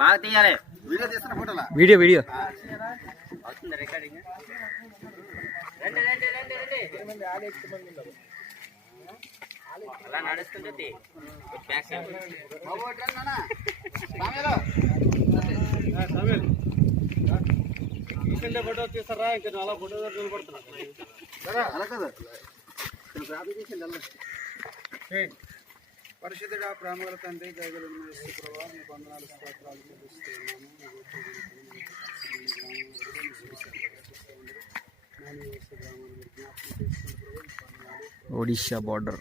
బాగా తీయాలి. Video video recording. అలా నడుస్తుంటే ఫోటో తీస్తారా? ఇంకా అలా ఫోటో నిలబడుతున్నా. పరిశుద్ధుడా, ప్రేమగల తండ్రి, దయగల ప్రభావ మీ వందనాలు స్తోత్రాలు ఒడిషా బార్డర్.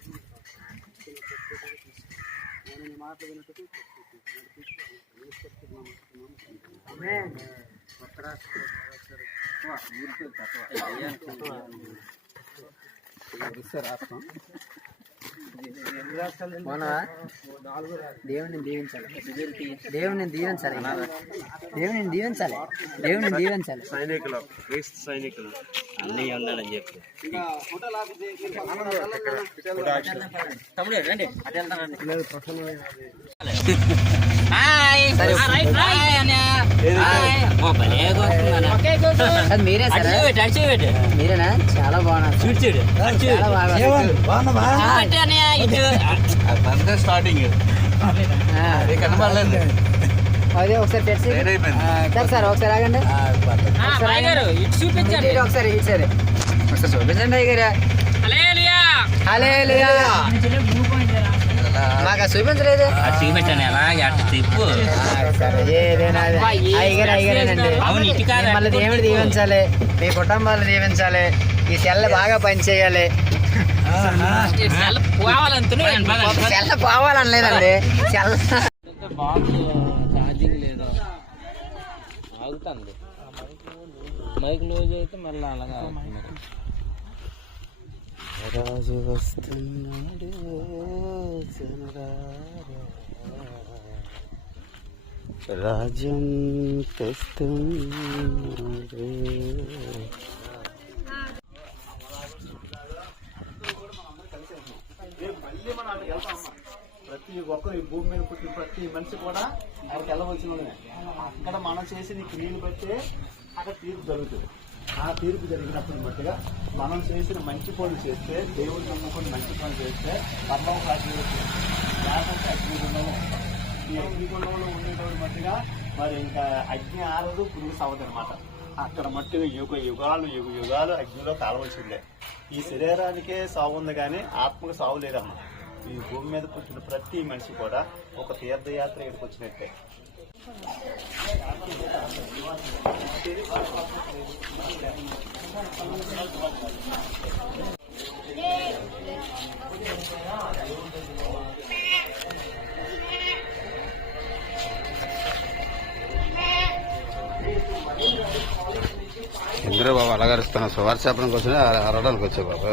దేవుని దీవించాలి, దేవుని దీవించాలి, దేవుని దీవించాలి, దేవుని దీవించాలి. సైనికులు, క్రీస్తు సైనికులు అన్నీ ఉండాలని చెప్పి తమ్ముడు రండి అటు వెళ్తానండి. మీరే మీరేనా? చాలా బాగున్నారు. స్టార్టింగ్ అదే ఒకసారి సార్ ఒకసారి ఆగండి, చూపించండి ఒకసారి ఒకసారి చూపించండి అయ్యారా. మాకు చూపించలేదు. చూపించాను అలాగే తిప్పు. మళ్ళీ దేవుడు దీవించాలి, మీ కుటుంబాలు దీవించాలి, ఈ సెల్ బాగా పనిచేయాలి. సెల్ పోవాలనలేదండి, సెల్ ఛార్జింగ్ లేదు, ఆగుతుంది. మైక్ లూజ్ అయితే మళ్ళీ అలాగా రాజు వస్తున్నాడు రాజ్యం తెస్తున్నాడు. ప్రతి ఒక్కరు ఈ భూమి మీద పుట్టిన ప్రతి మనిషి కూడా ఆయనకి వెళ్ళవలసిన అక్కడ మనం చేసిన క్రియలు బట్టే అక్కడ తీర్పు జరుగుతుంది. ఆ తీర్పు జరిగినప్పుడు మట్టుగా మనం చేసిన మంచి పనులు చేస్తే, దేవుడు నమ్ముకొని మంచి పనులు చేస్తే పర్వం అగ్నిగుండంలో ఈ అగ్నిగుండంలో ఉండేటప్పుడు మట్టుగా మరి ఇంకా అగ్ని ఆరదు, పురుగు సవదు అనమాట. అక్కడ మట్టుగా యుగాలు అగ్నిలో కాలవలసిందే. ఈ శరీరానికే సావు ఉంది కానీ ఆత్మకు సావు లేదమ్మా. ఈ భూమి మీద పుట్టిన ప్రతి మనిషి కూడా ఒక తీర్థయాత్ర ఇక్కడికి వచ్చినట్టే. ఇంద్ర బాబు అలగరుస్తున్నా, సువార్త చెప్పడానికి వచ్చి అరవడానికి వచ్చా బాబు.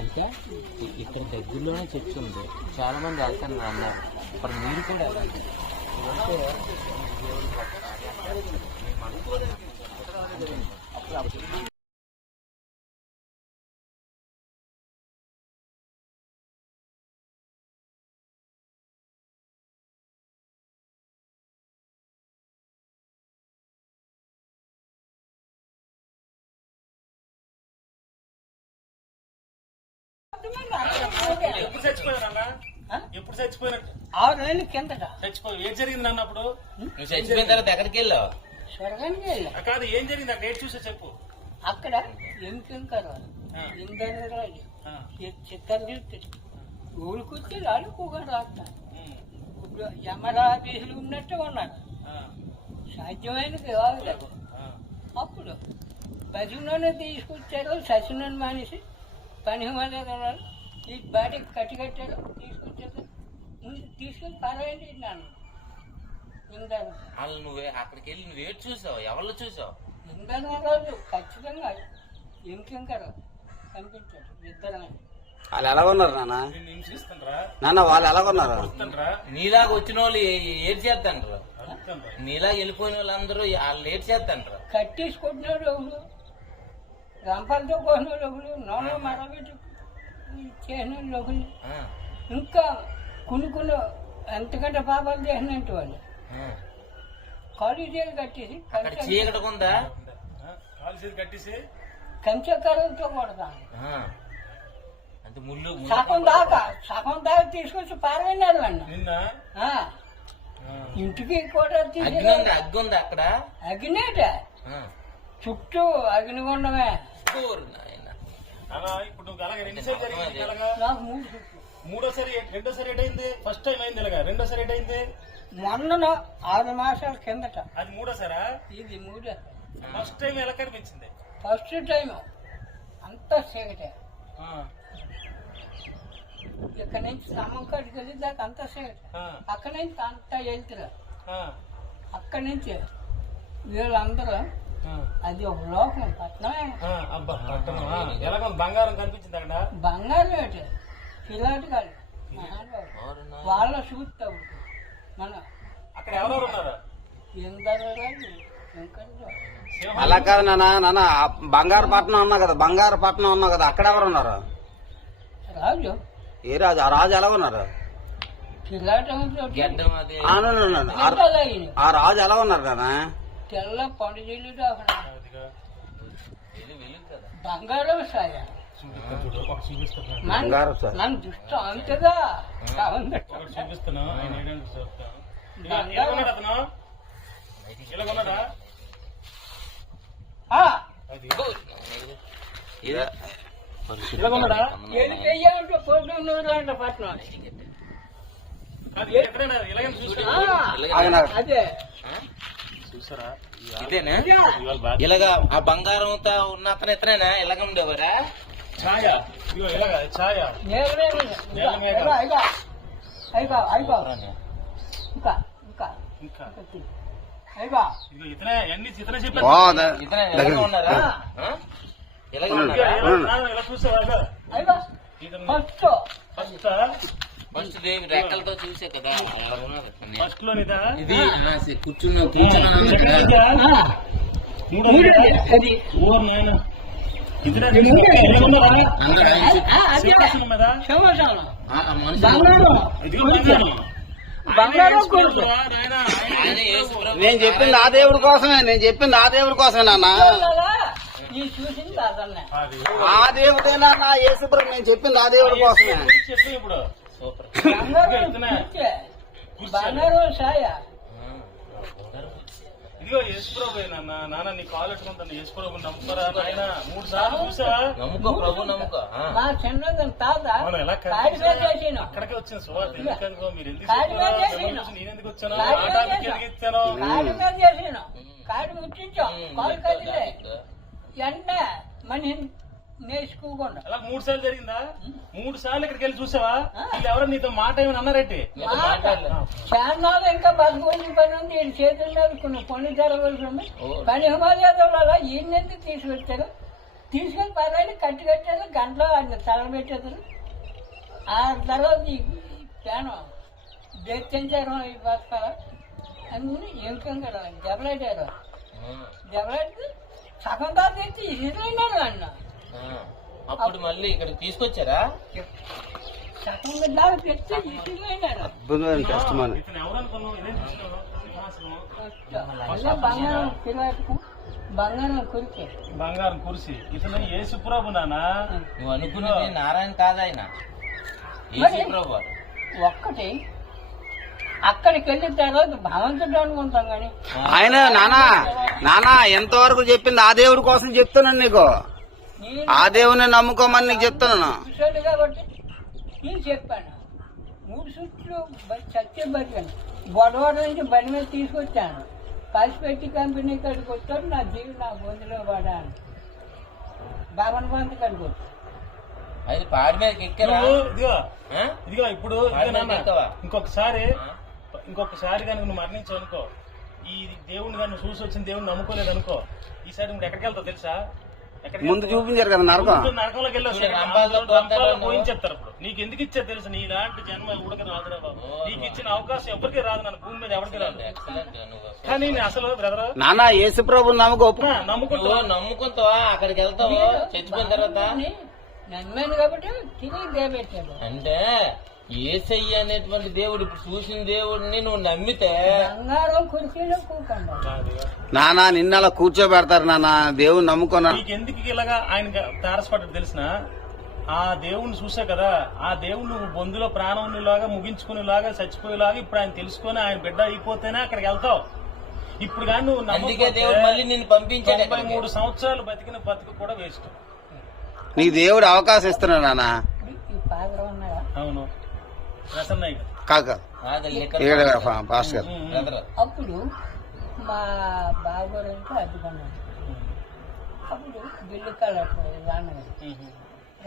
అంటే ఇక్కడ దగ్గరలోనే చర్చ్ ఉంది, చాలా మంది వెళ్తాను అన్నారు. మరి మీరు కూడా వెళ్ళండి. ఎప్పుడు చచ్చిపోయారన్నా? ఎప్పుడు చచ్చిపోయినట్టు? 6 నెలల కిందట చచ్చిపోయి ఏం జరిగింది అన్న అప్పుడు? నువ్వు చచ్చిపోయిన తర్వాత ఎక్కడికి వెళ్ళావు? స్వర్గానికి వెళ్ళా. కాదు, ఏం జరిగింది అక్కడ? డేట్ చూసా చెప్పు. అక్కడ ఎంకెంకరు ఇంద్రరాజు చిత్తర్జుడు ఊరికొచ్చి రాడుకోగా రాస్తాను. ఇప్పుడు యమరాజీసులు ఉన్నట్టు ఉన్నారు. సాధ్యమైనది కాదు కదా. అప్పుడు పశువులను తీసుకొచ్చారు, శశువులను మానేసి పని వాళ్ళు ఈ బాడీకి కట్టారు, తీసుకొచ్చారు. తీసుకొని పర్వాలేదు నన్ను ఇంద్రాజు. వాళ్ళు నువ్వే అక్కడికి వెళ్ళి నువ్వు ఏడు చూసావు? ఎవరు చూసావు? ఇంద్రరాజు ఖచ్చితంగా ఇంకెంకరు కనిపించాడు. ఇద్దరమే వాళ్ళు ఎలాగొన్నారు నాన్న? నిన్ను హింసిస్తుండ్రా? నాన్న వాళ్ళు ఎలాగొన్నారు? కొడుతుండ్రా? నీలాగా వచ్చిన వాళ్ళు ఏడు చేస్తాండ్రు. అడుగుతుండ్రా? నీలాగా వెళ్ళిపోయిన వాళ్ళందరూ వాళ్ళు ఏడు చేస్తాండ్రు. కట్టేసుకుంటున్నాడు ఒకడు, రంపాలతో కోసినాడు ఒకడు, నోట్లో మరబెట్టి చేసినాడు ఒకడు, ఇంకా కొన్ని ఎంతకంటే పాపాలు చేసినట్టు వాళ్ళు కాలేజీలు కట్టేసి అక్కడ చీకటి ఉందా? కాలు చేతి కట్టేసి కంచెకర్రలతో కొడతాను. అంటే ముళ్ళు సగం దాకా తీసుకొచ్చి పారైనాడు అన్న. నిన్న ఇంటికి కూడా అగ్గి ఉంది అక్కడ. అగ్నేట చుట్టూ అగ్నిగుండమే. అలా ఇప్పుడు నువ్వు అలాగే రెండుసారి జరిగింది. అలాగా నాకు 3 చుట్టూ. మూడోసారి రెండోసారి ఎటైంది? ఫస్ట్ టైం అయింది ఇలాగా. రెండోసారి ఎటైంది? మొన్న 6 మాసాల కిందట. అది మూడోసారా? ఇది 3. ఫస్ట్ టైం ఎలా కనిపించింది? ఫస్ట్ టైం అంతా చీకటే. ఇక్కడ నుంచి నమ్మకాడికి వెళ్ళి దాకా అంతా చీకటే. అక్కడి నుంచి అంతా వెళ్తురా. అక్కడి నుంచి వీళ్ళందరూ అది ఒక లోకం పట్నమే. అబ్బా పట్టణం. ఎలాగ బంగారం కనిపించింది అక్కడ? బంగారం ఏంటి పిల్లాటి కాదు వాళ్ళ చూస్తావు మన అక్కడ ఎవరెవరు ఉన్నారు? ఇంద్రరాజు అలా కాదు నాన్న బంగారు పట్నం ఉన్నా కదా, బంగారు పట్నం ఉన్నా కదా, అక్కడ ఎవరు ఉన్నారు? రాజు ఏ రాజు? ఆ రాజు ఎలా ఉన్నారు? పిల్లాటంతో గడ్డం అది ఆ రాజు ఎలా ఉన్నారు నాన్న? తెల్ల పండుగలు వెలుగు కదా. బంగారం సాయ బంగారు సార్. మన దృష్టి అంతగా చూపిస్తున్నా. ఆయన ఏంటంటే చెప్తాను. ఎలాగొన్నాడు అతను? ఎలాగొన్నాడా? ఎలాగొన్నాడా? వెళ్ళిపోయామంటే పోటీ పట్నం అది ఎక్కడైనా ఇలాగైనా చూసారా? అదే చూసారా? ఇదేనా ఇలాగా ఆ బంగారంతో ఉన్న అతను ఎత్తనేనా ఇలాగ ఉండేవారా? ఛాయ ఇదిగో ఇలాగా ఛాయ ఇంకా ఇంకా అయిగా ఇదిగో ఇతనే అన్ని ఇతనే ఓ, చెప్పారు. ఇతనే ఇలాగ ఉన్నారా? ఇలాగ ఉన్నారా? ఇలా చూసావా? అయిగా ఇతను ఫస్ట్ ఫస్ట్ దేవి రెక్కలతో చూసే కదా ఎవరు ఉన్నారు అతన్ని. ఫస్ట్ లోనిదా? ఇది కూర్చున్నా అది ఓ నాయన ఇతనే ఎలాగొన్నారా? సింహాసనం మీద సమాచారం మనిషి బంగారం కొడుకు నాయన నేను చెప్పింది ఆ దేవుడి కోసమే నాన్న. నీ చూసింది అదన్నా ఆ దేవుడే నాన్న యేసుప్రభు. నేను చెప్పింది ఆ దేవుడి కోసమే. చెప్పు ఇప్పుడు. సూపర్. బంగారం సాయ ఇదిగో యేసుప్రభు నాన్న నీ కాలు ఎట్టుకుంటాను. యేసుప్రభు నమ్ముతారా నాయన? 3 సార్లు చూసా? నమ్ముకో ప్రభు నమ్ముకో. మా చిన్నది తాత మనం ఎలా కాడి మీద చేసాను అక్కడికే వచ్చిన సువార్త. ఎందుకనుకో మీరు ఎందుకు కాడి మీద చెప్తున్నారో, చేసాను. మిమ్మల్ని చూసి నేను ఎందుకు వచ్చాను? కాడి మీద ఆ టాపిక్ చేసాను. ఎందుకు ఇచ్చాను? కాడి మీద చేసాను. కాడి ముట్టించాం కాలు కదిలే ఎండ మనిషిని నేర్చుకోకుండా అలా 3 సార్లు జరిగిందా? 3 సార్లు ఇక్కడికి వెళ్ళి చూసావా? వీళ్ళు ఎవరో నీతో మాట ఏమని అన్నారేంటి? చాన్నాళ్ళు ఇంకా బతుకోని పని ఉంది. ఈయన చేతుల్లో కొన్ని పని జరగవలసి ఉంది. పని హిమాలయాల ఈయనెందుకు తీసుకొచ్చారు? తీసుకొని పర్వాలేదు కట్టారు. గంటలో ఆయన తగలబెట్టారు. ఆ తర్వాత ఈ ఫ్యాను దెచ్చించారు. ఈ బతకాల అన్ని ఎంకం కదా దెబ్బలాడారు. దెబ్బలాడితే సగం దాకా తెచ్చి ఇసిరైనారు అన్న. అప్పుడు మళ్ళీ ఇక్కడికి తీసుకొచ్చారా? సగం దాకా తెచ్చి ఇసిరైనారు. అద్భుతమైన టెస్టిమనీ. ఇతను ఎవరు అనుకున్నావు? ఇదే చూసినావు సింహాసనం. బంగారం పిల్లలకు బంగారం కురికే బంగారం కురిసి ఇతను యేసు ప్రభు నానా. నువ్వు అనుకున్నది నారాయణ కాదు ఆయన మరి? యేసు ప్రభు. ఒక్కటి అక్కడికి వెళ్ళిన తర్వాత భగవంతుడు అనుకుంటాం కానీ ఆయన నానా ఎంతవరకు చెప్పింది ఆ దేవుడి కోసం చెప్తున్నాను నీకు. నేను ఆ దేవుని నమ్ముకోమని నీకు చెప్తున్నాను. చూశాడు కాబట్టి నేను చెప్పాను 3 చుట్లు చచ్చే బతికాను. బొడవాడ నుంచి బండి మీద తీసుకొచ్చాను. పసిపెట్టి కంపెనీ కాడికి వచ్చాడు. నా జీవి నా బొందులో పడాను. బాబన్ బంధు కాడికి వచ్చాను. అది పాడి మీదకి ఎక్కరా నువ్వు ఇదిగో ఆ? ఇదిగో ఇప్పుడు పాడి ఇదిగో నాన్న, మీదకి ఎక్కవా? ఇంకొకసారి కనుక నువ్వు మరణించావు అనుకో, ఈ దేవుడిని కానీ నువ్వు చూసి వచ్చిన దేవుడిని నమ్ముకోలేదు అనుకో, ఈసారి నువ్వు ఎక్కడికి వెళ్తావు తెలుసా? ఎక్కడికి ముందు వెళ్తావు? చూపించారు కదా నరకం. ముందు నరకంలోకి వెళ్ళి వస్తావు. రంపాలతో రంపాల్లో పోతారు. పోయించేస్తారు. ఇప్పుడు నీకు ఎందుకు ఇచ్చారు తెలుసు? నీ ఇలాంటి జన్మ ఉడక రాదురా బాబు. నీకు ఇచ్చిన అవకాశం ఎవరికి రాదు, నన్ను భూమి మీద ఎవరికి రాదు. ఎక్సలెంట్ నువ్వు. కానీ నేను అసలు బ్రదర్ నానా యేసు ప్రభు నమ్మకం ఒప్పు. నమ్ముకుంటా నువ్వు నమ్ముకుంటావా? అక్కడికి వెళ్తావు చచ్చిపోయిన తర్వాత. నమ్మాను కాబట్టి తిరిగి దేబెట్టాడు. అంటే యేసయ్య అనేటువంటి దేవుడు ఇప్పుడు చూసిన దేవుడిని నువ్వు నమ్మితే బంగారం కుర్చీలో కూకుండా నానా నిన్న అలా కూర్చోబెడతారు నాన్న దేవుని నమ్ముకున్నా. నీకు ఎందుకు ఇలాగా ఆయన తారసపడ్డాడు తెలిసిన? ఆ దేవుణ్ణి చూసా కదా, ఆ దేవుణ్ణి నువ్వు బొందులో ప్రాణంలాగా ముగించుకునేలాగా చచ్చిపోయేలాగా ఇప్పుడు ఆయన తెలుసుకొని ఆయన బిడ్డ అయిపోతేనే అక్కడికి వెళ్తావు. ఇప్పుడు కానీ నువ్వు అందుకే దేవుడు మళ్ళీ నిన్ను పంపించాడు. 93 సంవత్సరాలు బతికిన బతుకు కూడా వేస్ట్. నీకు దేవుడు అవకాశం ఇస్తున్నాడు నాన్న. ఈ పాదలు ఉన్నాయా? అవును ప్రసన్నయ్య కాక ఇక్కడ పాస్ గారు. అప్పుడు మా బావగారంటే అడ్డుకున్నాను. అప్పుడు బిల్లు కలెక్టర్ రానగారు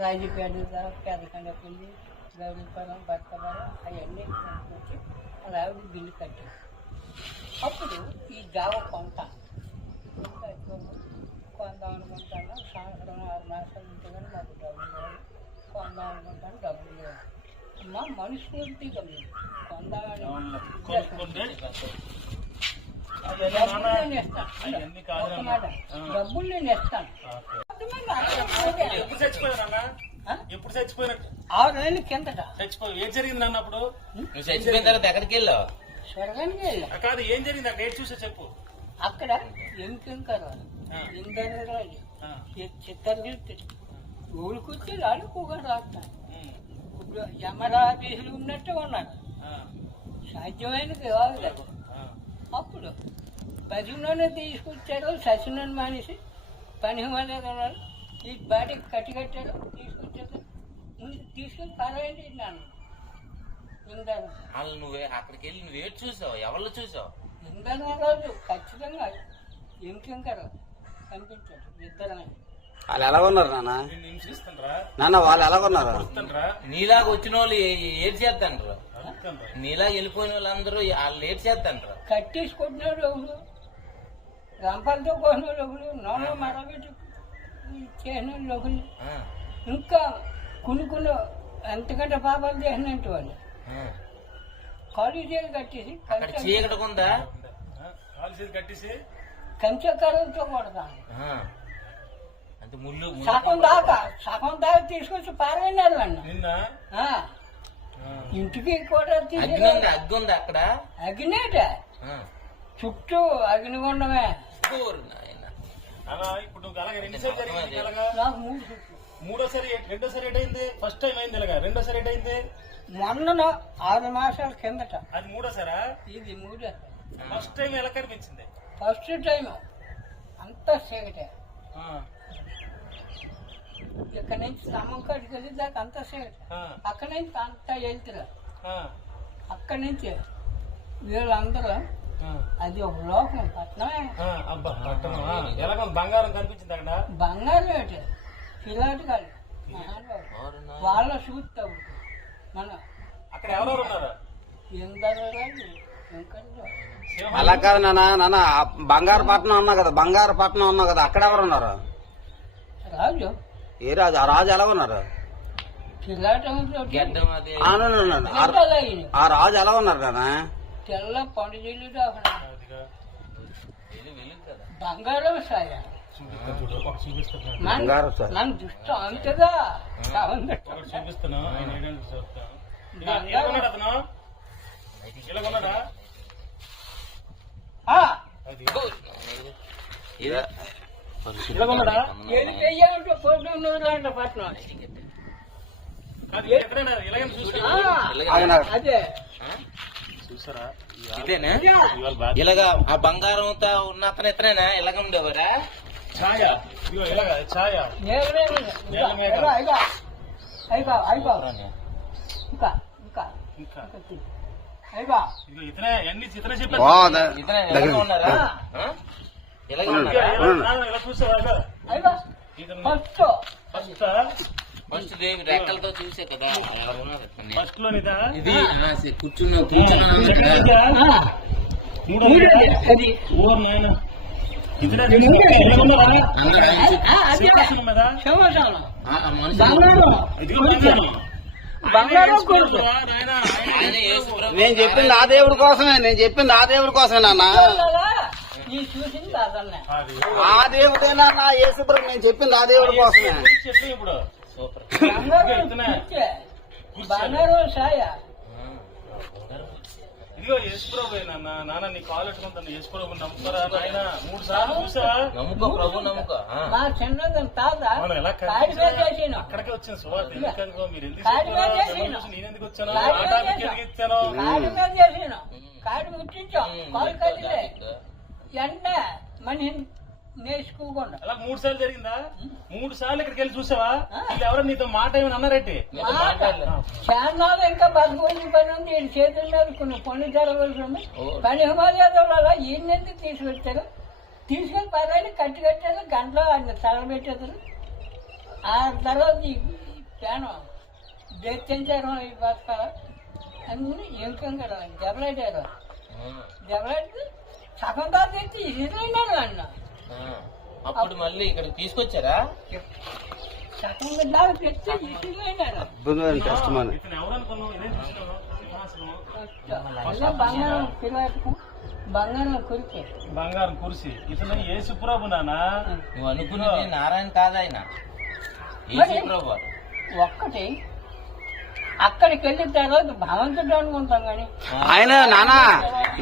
రాజపేట పెదకండపల్లి గౌరీపురం బట్టపురం అవన్నీ వచ్చి అలా ఆవిడ బిల్లు కట్టారు. అప్పుడు ఈ జావ కొందాం అనుకుంటాను. సంవత్సరం 6 మాసాలు ఉంటే కానీ మాకు డబ్బులు లేవు. కొందాం అనుకుంటాను, డబ్బులు లేవు. అమ్మ మనస్ఫూర్తి కొందామని అవన్నీ కాదు. డబ్బులు నేను ఇస్తాను. ఎప్పుడు చచ్చిపోయారన్నా? ఎప్పుడు చచ్చిపోయినట్టు? 6 నెలల కిందట చచ్చిపోయి ఏం జరిగింది నాన్న అప్పుడు? నువ్వు చచ్చిపోయిన తర్వాత ఎక్కడికి వెళ్ళావు? స్వర్గానికి వెళ్ళా. కాదు ఏం జరిగింది అక్కడ? ఏం చూసా చెప్పు. అక్కడ ఎంకెంకరాలు ఇందరాజు చిత్తర్జుతి ఊరికొచ్చి ఆడుకోగలరు రాస్తాను. ఇప్పుడు యమరాజీసులు ఉన్నట్టు ఉన్నారు. సాధ్యమైనది కాదు కదా. అప్పుడు పశువులను తీసుకొచ్చారు. శశువులను మానేసి పని వాళ్ళు ఈ బాడీకి కట్టారు. తీసుకొచ్చారు. తీసుకొని పర్వాలేదు నాన్న ఇందరు వాళ్ళు నువ్వే అక్కడికి వెళ్ళి నువ్వు ఏడు చూసావు? ఎవరు చూసావు? ఇందరాజు ఖచ్చితంగా ఎంకెంకరావు కనిపించాడు. ఇద్దరమే వాళ్ళు ఎలా ఉన్నారు నాన్న? నిన్ను హింసిస్తుండ్రా, నాన్న వాళ్ళు ఎలా ఉన్నారు? కొడుతుండ్రా, నీలాగా వచ్చిన వాళ్ళు ఏడు చేస్తాంటారు. అరుస్తుండ్రా. నీలాగా వెళ్ళిపోయిన వాళ్ళందరూ వాళ్ళు ఏడు చేస్తాంటారు. కట్టేసుకుంటున్నాడు ఒకడు, రంపాలతో కోసినాడు ఒకడు, నోట్లో మరబెట్టి చేసినాడు ఒకడు, ఇంకా కొన్ని ఎంతకంటే పాపాలు చేసినట్టు వాళ్ళు కాలేజీలు కట్టేసి అక్కడ చీకటి ఉందా? కాలు చేతి కట్టేసి కంచెకరంతో కొడతాను. అంటే ముళ్ళు సగం దాకా తీసుకొచ్చి పారైనాడు అన్న. నిన్న ఇంటికి కూడా అగ్ని ఉంది. అగ్గి ఉంది అక్కడ. అగ్నేట చుట్టూ అగ్నిగుండమే. అలా ఇప్పుడు నువ్వు అలాగే రెండుసారి జరిగింది. అలాగా నాకు 3 చుట్టూ. రెండోసారి ఏటైంది? ఫస్ట్ టైం అయింది ఇలాగా. రెండోసారి ఏటైంది? మొన్న 6 మాసాల కిందట. అది మూడోసారా? ఇది 3. ఫస్ట్ టైం ఎలా కనిపించింది? ఫస్ట్ టైం అంతా చీకటే. ఇక్కడ నుంచి స్తంభం కాడికి వెళ్ళి దాకా అంతా చీకటే. అక్కడి నుంచి అంతా వెళ్తురా. అక్కడి నుంచి వీళ్ళందరూ అది ఒక లోకం పట్నమే. అబ్బా పట్టణం ఎలాగ బంగారం కనిపించింది అక్కడ? బంగారం ఏంటి పిల్లాటి కాదు వాళ్ళ చూస్తావు మన అక్కడ ఎవరెవరు ఉన్నారు? ఎందరో ఇంకా అలా కాదు నాన్న బంగారు పట్నం అన్నా కదా, బంగారు పట్నం అన్నా కదా, అక్కడ ఎవరు ఉన్నారు? రాజు ఏ రాజు? ఆ రాజు ఎలా ఉన్నారు? గడ్డం అది ఆ రాజు ఎలా ఉన్నారు నాన్న? తెల్ల పండుగలు బంగారం సాయ బంగారు సార్. మన దృష్టి అంతదా చూపిస్తాను. ఆయన ఏంటంటే చెప్తాను. ఇలాగొన్నాడు అతను? ఇలాగొన్నాడా? అది ఇలాగున్నాడా? ఏడు చెయ్యాలంటే పొద్దున్న అంట పట్నం కాదు, ఎక్కడైనా ఇలాగే చూసారా? అదే చూసారా? ఇదేనా ఇవాళ బాగా ఇలాగా ఆ బంగారంతో ఉన్న అతను ఇతనేనా ఇలాగ ఉండేవారా? ఛాయ, ఇదిగో ఇలాగా ఛాయ. ఇంకా ఇదిగో ఇతనే అన్ని ఇతనే చెప్పారు. ఇతనే ఇలాగ ఉన్నారా? ఆ? ఇలాగ ఉన్నారా? ఇలా చూసావా? ఇతను ఫస్ట్ రెక్కలతో చూసే కదా అలా ఉన్నారు ఇతన్ని. ఫస్ట్ లోనిదా ఇది కూర్చున్న బంగారం కొడుకు నేను చెప్పింది ఆ దేవుడి కోసమే, నాన్న. నీ చూసింది అదన్నా ఆ దేవుడే నాన్న, యేసుప్రభు. నేను చెప్పింది ఆ దేవుడి కోసమే. చెప్పి ఇప్పుడు బంగారం సాయ ఇదిగో యేసుప్రభు నాన్న నీ కాలు పెట్టుకుంటాను. యేసుప్రభు నమ్ముతారా నాయన? 3 సార్లు చూసా. నమ్ముకో ప్రభు నమ్ముకో. మా చిన్నదని తాత మనం ఎలా కాడి మీద చేసాను అక్కడికే వచ్చాను సువార్త. ఎందుకనుకో మీరు ఎందుకు కాడి మీద చెప్తున్నారా? చేసాను. మిమ్మల్ని చూసి నేను ఎందుకు వచ్చాను? కాడి మీద ఆ టాపిక్ చేసాను. ఎందుకు ఇచ్చాను? కాడి మీద చేసాను కాడి ముట్టించాం కాలు కదిలే ఎండ మనిషిని నేర్చుకోకుండా అలా 3 సార్లు జరిగిందా? 3 సార్లు ఇక్కడికి వెళ్ళి చూసావా? వీళ్ళు ఎవరో నీతో మాట ఏమైనా అన్నారెట్టి? చాన్నాళ్ళు ఇంకా బతుకోని పని ఉంది వీడి చేతుల మీద కొన్ని పని జరగవలసి ఉంది. పని హిమాలయాల ఈయనెందుకు తీసుకొచ్చారు? తీసుకెళ్ళి పదాన్ని కట్టి కట్టారు, గంటలో ఆయన తగలబెట్టేస్తారు. ఆ తర్వాత ఈ ప్రాణం దెచ్చించారు ఈ బతకాల అన్ని ఇంకేం కదా దెబ్బలాడారు. దెబ్బలాడితే సగం దాకా తెచ్చి ఇసిరైనారు అన్న. అప్పుడు మళ్ళీ ఇక్కడ తీసుకొచ్చారా? సగం దాకా తెచ్చి ఇసిరైనారు. అద్భుతమైన టెస్టిమనీ. ఇతను ఎవరు అనుకున్నావు? ఇదేం చూసినావు? సింహాసనం, అదే బంగారం పిల్లలకు బంగారం కురికే బంగారం కురిసి. ఇతను యేసుప్రభు నానా. నువ్వు అనుకున్నది నారాయణ కాదు ఆయన, యేసు ప్రభు. ఒక్కటి అక్కడికి వెళ్ళిన తర్వాత భగవంతుడు అనుకుంటాం కానీ ఆయన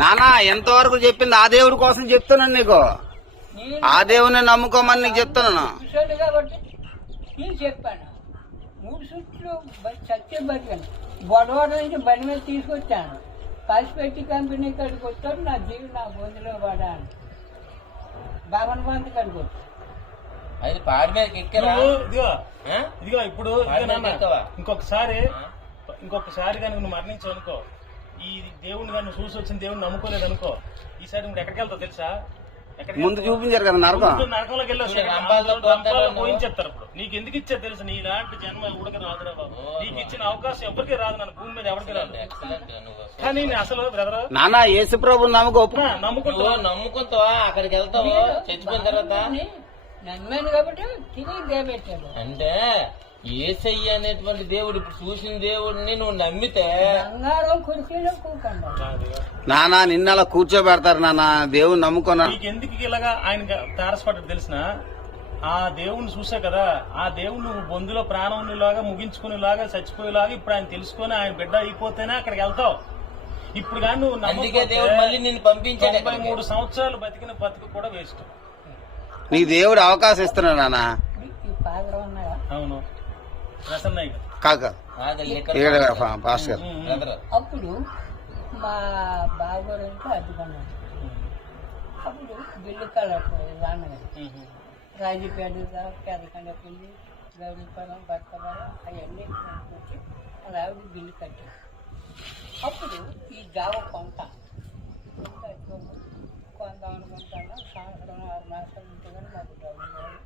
నానా ఎంతవరకు చెప్పింది ఆ దేవుడి కోసం చెప్తున్నాను నీకు. నేను ఆ దేవుని నమ్ముకోమని నీకు చెప్తున్నాను. చూశాడు కాబట్టి నేను చెప్పాను 3 సుట్లు చచ్చే బతికాను. గొడవ నుంచి బండి మీద తీసుకొచ్చాను. పసిపెట్టి కంపెనీ కాడికి వచ్చాడు. నా జీవి నా బొందులో పడాను. బాబన్ బంతి కాడికి వచ్చాను. అది పాడి మీదకి ఎక్కారా? ఇదిగో ఆ? ఇదిగో ఇప్పుడు పాడి ఇదిగో మీదకి నాన్న, ఎక్కవా? ఇంకొకసారి కనుక నువ్వు మరణించావు అనుకో, ఈ దేవుడిని కానీ చూసి వచ్చిన దేవుడిని నమ్ముకోలేదు అనుకో, ఈసారి నువ్వు ఎక్కడికి వెళ్తావు తెలుసా? ముందు చూపించారు కదా నరకం. నరకంలోకి వెళ్ళి రంపాలతో పోయించేస్తారు. ఇప్పుడు నీకు ఎందుకు ఇచ్చారు తెలుసు? నీ ఇలాంటి జన్మ ఉడక రాదురా బాబు. నీకు ఇచ్చిన అవకాశం ఎవరికి రాదు, నన్ను భూమి మీద ఎవరికి రాదు. ఎక్సలెంట్ నువ్వు. కానీ నేను అసలు బ్రదర్ నానా యేసుప్రభు నమ్మకం నమ్ముకుంటా. నువ్వు నమ్ముకుంటావా? అక్కడికి వెళ్తావు చచ్చిపోయిన తర్వాత. నమ్మాను కాబట్టి తిరిగి దేబెట్టాడు. అంటే యేసయ్య అనేటువంటి దేవుడు, ఇప్పుడు చూసిన దేవుడిని నువ్వు నమ్మితే బంగారం కురికేలో కూకుండా నానా నిన్న అలా కూర్చోబెడతారు నాన్న. దేవుని నమ్ముకున్నా. నీకు ఎందుకు ఇలాగా ఆయన తారసపడ్డాడు తెలిసిన? ఆ దేవుణ్ణి చూసా కదా, ఆ దేవుణ్ణి నువ్వు బొందులో ప్రాణంలాగా ముగించుకునేలాగా చచ్చిపోయేలాగా ఇప్పుడు ఆయన తెలుసుకొని ఆయన బిడ్డ అయిపోతేనే అక్కడికి వెళ్తావు. ఇప్పుడు కానీ నువ్వు అందుకే దేవుడు మళ్ళీ నిన్ను పంపించాడు. 93 సంవత్సరాలు బతికిన బతుకు కూడా వేస్ట్. నీకు దేవుడు అవకాశం ఇస్తున్నాడు నాన్న. ఈ పాదలు ఉన్నాయా? అవును ప్రసన్నయ్య కాక ఇక్కడ పాస్ గారు. అప్పుడు మా బాగోరంటే అడ్డుకున్నాడు. అప్పుడు బిల్లు కలర్ రానగారు రాజీపేట పెదకండపల్లి గౌరీపురం బట్టవరం అవన్నీ వచ్చి అలా బిల్లు కట్టాడు. అప్పుడు ఈ జావ కొందాం అనుకుంటాను. సంవత్సరం 6 మాసాలు ఉంటే కానీ మాకు డబ్బులు లేదు.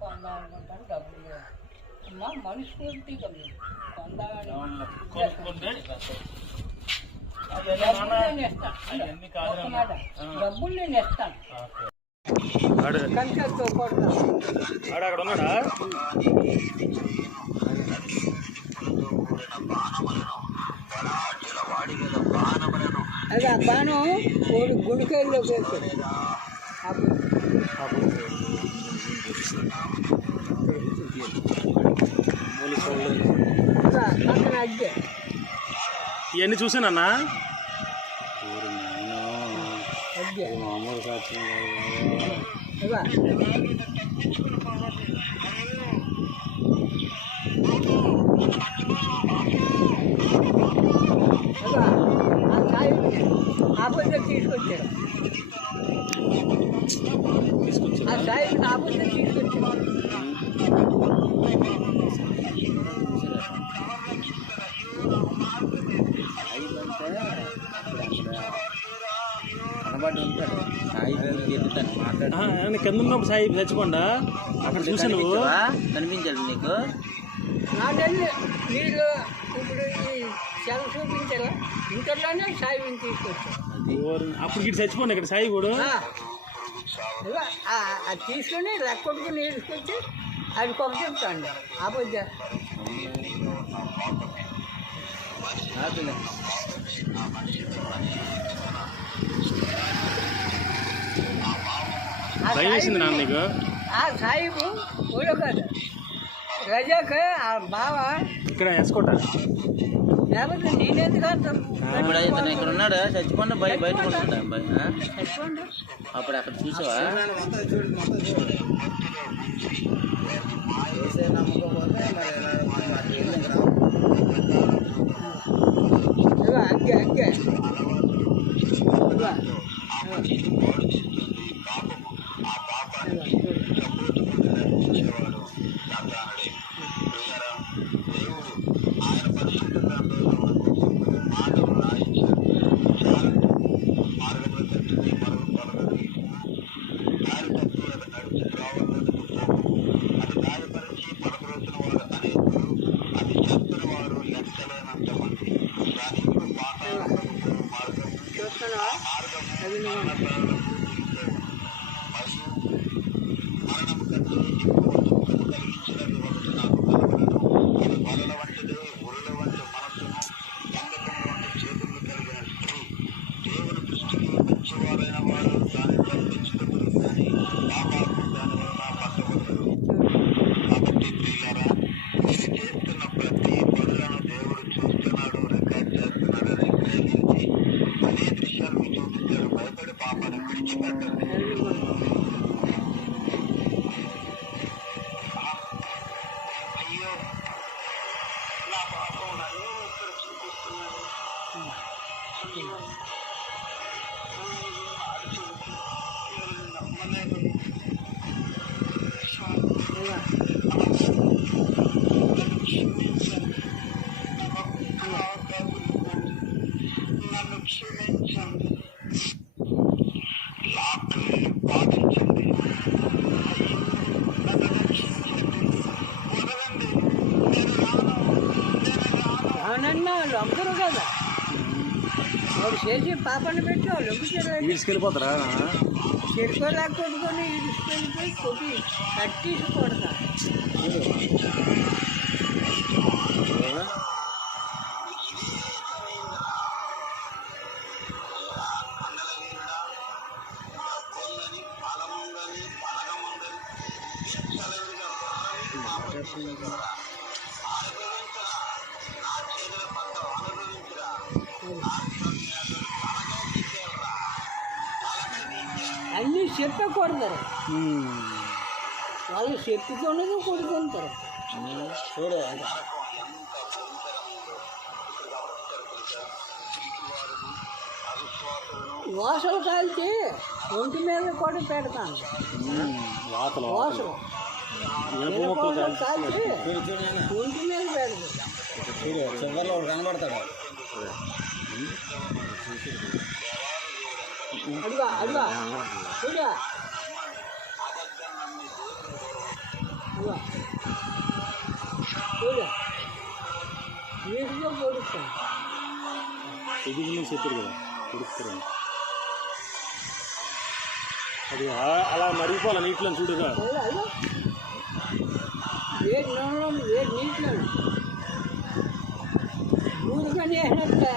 కొందాం అనుకుంటాను, డబ్బులు లేదు. అమ్మా మనస్ఫూర్తి డబ్బులు కొందామని డబ్బులు నేను ఇస్తాను. కంచెతో కొడతాను. అక్కడ ఉన్నాడా? అది ఆ బాణం గుడికాయల్లో వేస్తాడు. పక్కన అడ్డే ఇవన్నీ చూసానన్నా. అడ్డే ఇవా ఆ సాయి ఆపోజిట్ తీసుకొచ్చాడు. ఆ సాయి ఆపోజిట్ తీసుకొచ్చాడు. కనబడి ఉంటాడు సాయి ఎత్తుతాను మాట్లాడు కింద ఉన్నప్పుడు సాయి చచ్చిపోండా అక్కడ చూసి నువ్వు కనిపించాడు నీకు నాకెళ్ళి మీరు ఇప్పుడు ఈ సెల చూపించారా ఇంటర్లోనే సాయి తీసుకొచ్చారు. అప్పుడు ఇటు చచ్చిపోండి ఇక్కడ సాయి కూడా అది తీసుకొని రెక్కొట్టుకుని తీసుకొచ్చి అది కొక్క చెప్తాండి ఆపోజిట్ భయం వేసింది నాన్న నీకు? ఆ సాయిబు ఊళ్ళో కాదు రజాక్ ఆ బావ ఇక్కడ వేసుకోట లేకపోతే నేనెందుకు అంటాను ఇప్పుడు ఇతను ఇక్కడ ఉన్నాడు చచ్చిపోండి బయట ఉన్నాడు చచ్చిపోండి. అప్పుడు అక్కడ చూసావా ఇదిగో అంకే అంకే ఇదిగో. చూస్తున్నావా అది నువ్వు అవునన్నా వాళ్ళు అమ్ముతారు కదా వాడు చేసి పాపని పెట్టి వాళ్ళు అమ్ముతారు. తీసుకెళ్ళిపోతారా? చెరుకోలాగా కొట్టుకొని ఇసుకెళ్ళిపోయి కొట్టి కట్టేసి కొడతా. అన్నీ చెప్పే కొడతారు వాళ్ళు చెప్పుతోనే కొడుకుంటారు. చూడు వాసలు కాల్చి ఒంటి మీద కూడా పెడతాను. వాసలు కాల్చి ఒంటి మీద పెడతాను. చివరిలో ఒకడు కనబడతాడు అడుగా అడుగా చూడా చూడా వీటిలో పొడుస్తాను. ఇది చెప్పారు కదా పొడుస్తారు అది అలా మరిగిపోవాలి నీటిలో చూడగా. అదో వేడి నూనెలో వేడి నీటిలో ఊరుకొని వేసినట్లే.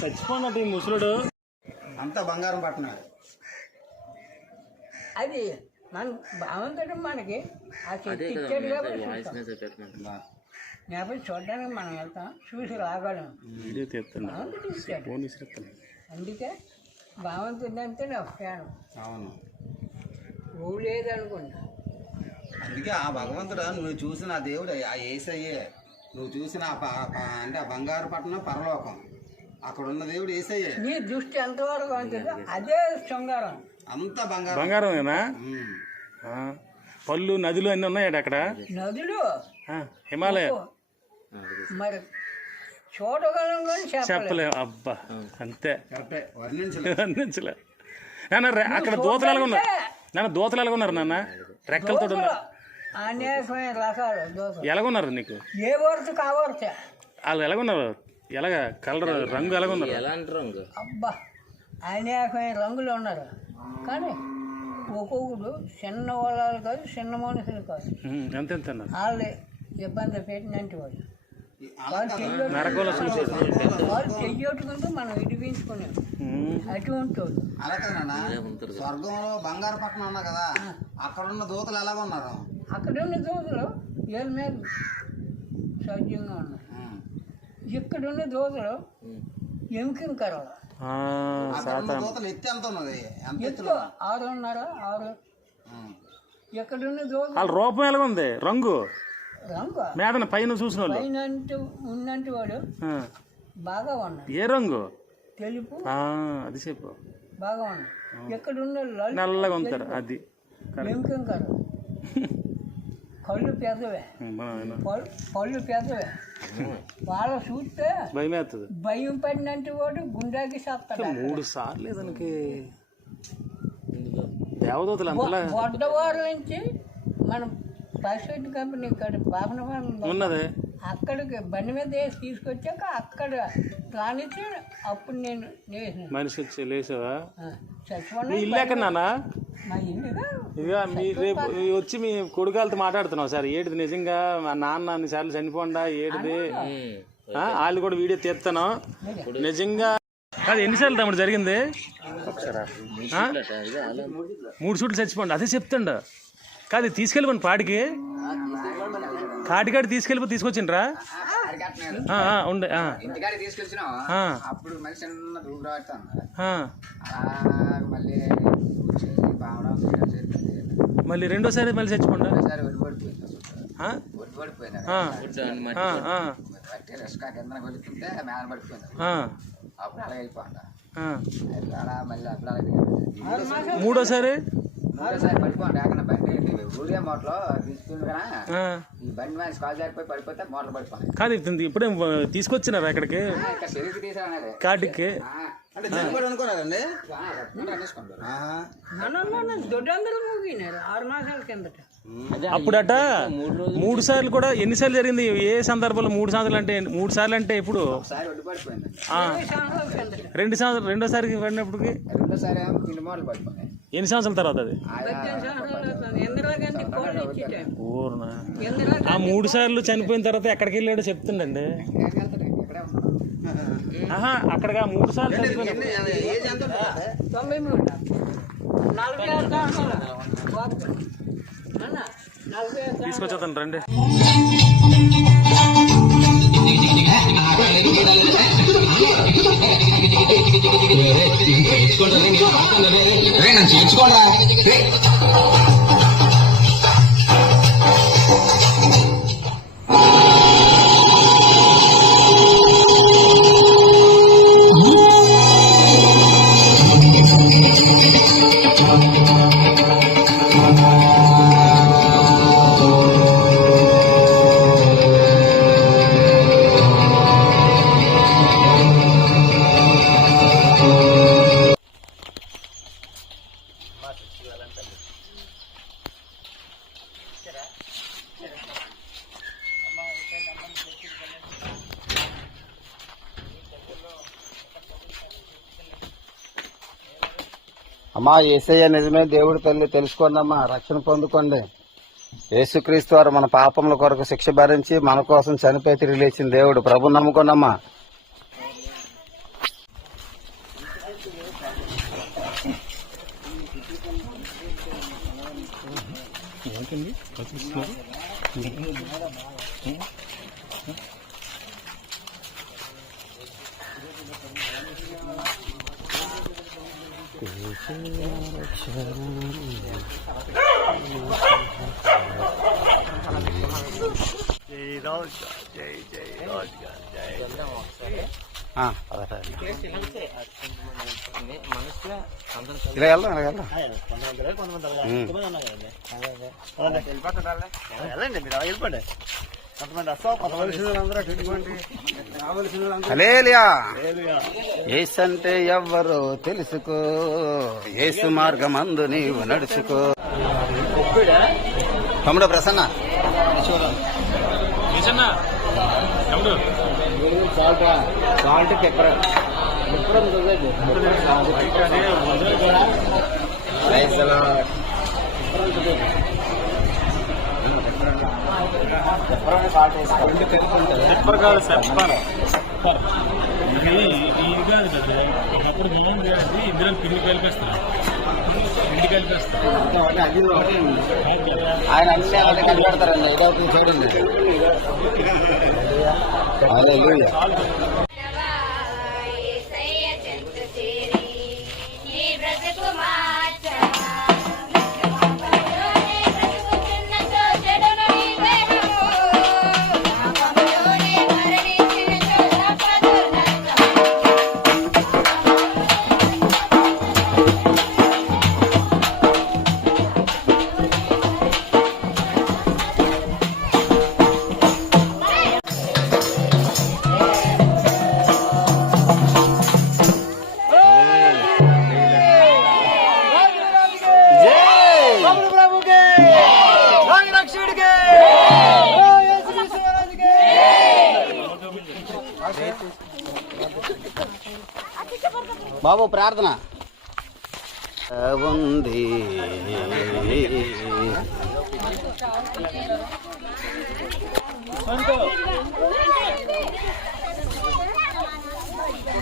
చచ్చిపోయినట్టు ఈ ముసలుడు అంతా బంగారం పట్టిన అది మన భగవంతుడు మనకి ఆ శక్తి ఇచ్చాడు కాబట్టి లేకపోతే చూడడానికి మనం వెళ్తాం చూసి రాగలం వీడియో తీస్తున్నా తీస్తాడు. ఫోన్ విసిరేస్తున్నా. అందుకే భగవంతుడు అంటే నా ఫ్యాను అవును. ఊ లేదనుకుంటా. అందుకే ఆ భగవంతుడు నువ్వు చూసిన ఆ దేవుడు ఆ యేసయ్యే. నువ్వు చూసిన అంటే ఆ బంగారు పట్టణం పరలోకం, అక్కడ ఉన్న దేవుడు యేసయ్యే. నీ దృష్టి ఎంతవరకు ఉంటుందో అదే శృంగారం. అంతా బంగారం. బంగారమేనా? ఉమ్. పళ్ళు నదులు అన్నీ ఉన్నాయట అక్కడ. నదులు హిమాలయ మరి చూడగలం కానీ చెప్పలే. అబ్బా అంతే కరెక్టే, వర్ణించలేదు. అందించలే నాన్న. అక్కడ దూతలు ఎలాగ ఉన్నారు నాన్న? దూతలు ఎలాగ ఉన్నారు నాన్న? రెక్కలతో ఉన్నారు. అనేకమైన రకాలు దోశ ఎలాగున్నారు నీకు? ఏ వరుస కావరుస వాళ్ళు ఎలాగున్నారు? ఎలాగ కలర్ రంగు ఎలాగున్నారు? అబ్బా అనేకమైన రంగులు ఉన్నారు. కానీ ఒక్కొక్కడు చిన్న వాళ్ళు కాదు, చిన్న మనుషులు కాదు. ఎంత ఎంత అన్నారు? వాళ్ళు ఇబ్బంది పెట్టినంటే వాళ్ళు నరకంలో చూసేది. వాళ్ళు చెయ్యట్టుకుంటూ మనం ఇడిపించుకున్నాం అటువంటి వాళ్ళు. అలాగే నాన్న, స్వర్గంలో బంగారు పట్టణం ఉన్నా కదా, అక్కడ ఉన్న దూతలు ఎలాగ ఉన్నారు? అక్కడ ఉన్న దోశలు ఏళ్ళ మీద సౌజ్యంగా ఉన్నారు. ఇక్కడున్న దోశలు ఎముకింకరలు. అక్కడ ఉన్న దూతలు ఎత్తి ఎంత ఉన్నది? ఎంత ఎత్తు ఎత్తులో? 6.5 ఎక్కడున్న దోశలు వాళ్ళ రూపం ఎలాగ ఉంది? రంగు రంగు మేదన పైన చూసిన వాళ్ళు పైన ఉన్నంటి వాడు బాగా ఉన్నాడు. ఏ రంగు? తెలుపు అది చెప్పు. బాగా ఉన్నాడు. ఎక్కడున్న నల్లగా ఉంటారు. అది ఎముకింకరు. కళ్ళు పెద్దవే, పళ్ళు పెద్దవే. వాళ్ళ చూస్తే భయం వేస్తుంది. భయం పడినంటే వాడు గుండాకి చేస్తాడు. 3 సార్లు దానికి దేవదూతలు అంతలా బొడ్డవారు నుంచి మనం పసిపెట్టి కంపెనీ ఇక్కడ బాపనవరం ఉన్నది. అక్కడికి బండి మీద వేసి తీసుకొచ్చాక అక్కడ రానిచ్చి అప్పుడు నేను లేచిన. మనిషి వచ్చి లేచావా? చచ్చిపోయినా మీ ఇల్లు ఎక్కడ నాన్న? మా ఇల్లుగా ఇక మీ రేపు వచ్చి మీ కొడుకాలతో మాట్లాడుతున్నావు సార్. ఏడిది నిజంగా మా నాన్న అన్నిసార్లు చనిపోండా ఏడిది? వాళ్ళు కూడా వీడియో తీస్తాను నిజంగా. కాదు ఎన్నిసార్లు తమ్ముడు జరిగింది? 3 షూట్లు చచ్చిపోండి. అదే చెప్తాండు. కాదు తీసుకెళ్ళిపోండి పాడికి. కాటికాడి తీసుకొచ్చిండ్రా? ఉండే ఇంటికాడికి తీసుకొచ్చినాం. అప్పుడు మళ్ళీ చిన్న రూపు రాడుతాను. మళ్ళీ రెండోసారి మళ్ళీ చచ్చిపోండి. మూడోసారి పడిపోండి. అక్కడ బండి ఊరియా మోటలో తీసుకుంది కదా, ఈ బండి మీద కాల్ జారిపోయి పడిపోతే మోటార్ పడిపోయింది. కాదు ఇప్పుడే తీసుకొచ్చినారా ఇక్కడికి? ఇక్కడ చెరువుకి తీసారు కాటికి. అనుకున్నారండి దొడ్డందరూ మూగినారు 6 మాసాల కిందట. అప్పుడట 3 సార్లు కూడా. ఎన్నిసార్లు జరిగింది? ఏ సందర్భంలో 3 సార్లు అంటే? 3 సార్లు అంటే ఇప్పుడు 20 సంవత్సరాల కిందట. రెండోసారికి పడినప్పటికి ఎన్ని సంవత్సరాల తర్వాత? అది 18 సంవత్సరాలు అవుతుంది. ఇందిరాగాంధీ కోళ్ళు ఇచ్చేటాడు. ఊరునా. ఆ 3 సార్లు చనిపోయిన తర్వాత ఎక్కడికి వెళ్ళాడో చెప్తుండండి. అక్కడికి 3 సార్లు చనిపోయిన 93 46 సంవత్సరాలు అన్న 46 తీసుకొచ్చేస్తాను రండి. అమ్మా, యేసయ్య నిజమే దేవుడి తల్లి, తెలుసుకోండి అమ్మా, రక్షణ పొందుకోండి. యేసుక్రీస్తు వారు మన పాపముల కొరకు శిక్ష భరించి మన కోసం చనిపోయి తిరిగి లేచిన దేవుడు. ప్రభు నమ్ముకోండి అమ్మా. జై రాజ్ జై జై రాజ్ జై ఇలా వెళ్దాం వెళ్ళండి మీరు వెళ్ళిపోండి. కొంతమంది వస్తాం, కొంతమంది హల్లెలూయా. యేసు అంటే ఎవ్వరో తెలుసుకో, యేసు మార్గమందు నీవు నడుచుకో. తమ్ముడు ప్రసన్న నిజన్నా తమ్ముడు సాల్ట్ పెప్పర్ పెప్పర్ కాదు పెప్పర్. ఇది కాదు కదా, అప్పుడు బియ్యం చేసి ఇందులో పిండి కలిపేస్తారు. ఆయన అన్ని అలాగే కనిపెడతారండి. ఏదో చూడండి. హల్లెలూయా. బాబు ప్రార్థన ఉంది.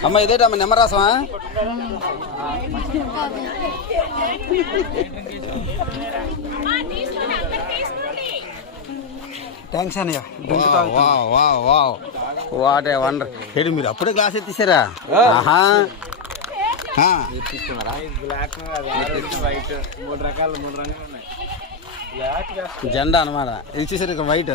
అమ్మ ఇదేటమ్మ నిమ్మరసమా? థ్యాంక్స్ అన్నయ్య. What a wonder. ఏంటి మీరు అప్పుడే గ్లాస్ ఎత్తిసారా? ఆహా. జెండా అనమాట. ఇది చూసారు ఇక వైట్.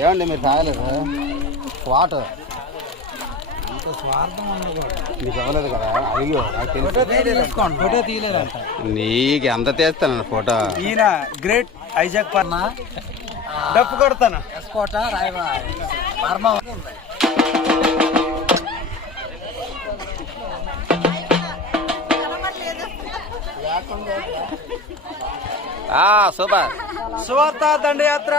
ఏమండి మీరు తాగలేదు వాటర్? నీకు ఇవ్వలేదు కదా? అయ్యో ఫోటో తీయలేదంట. నీకు ఎంత తీస్తాను ఫోటో? ఈయన గ్రేట్ ఐజాక్ పర్నా డప్పు కొడతాను. సూపర్. సువార్త దండయాత్ర.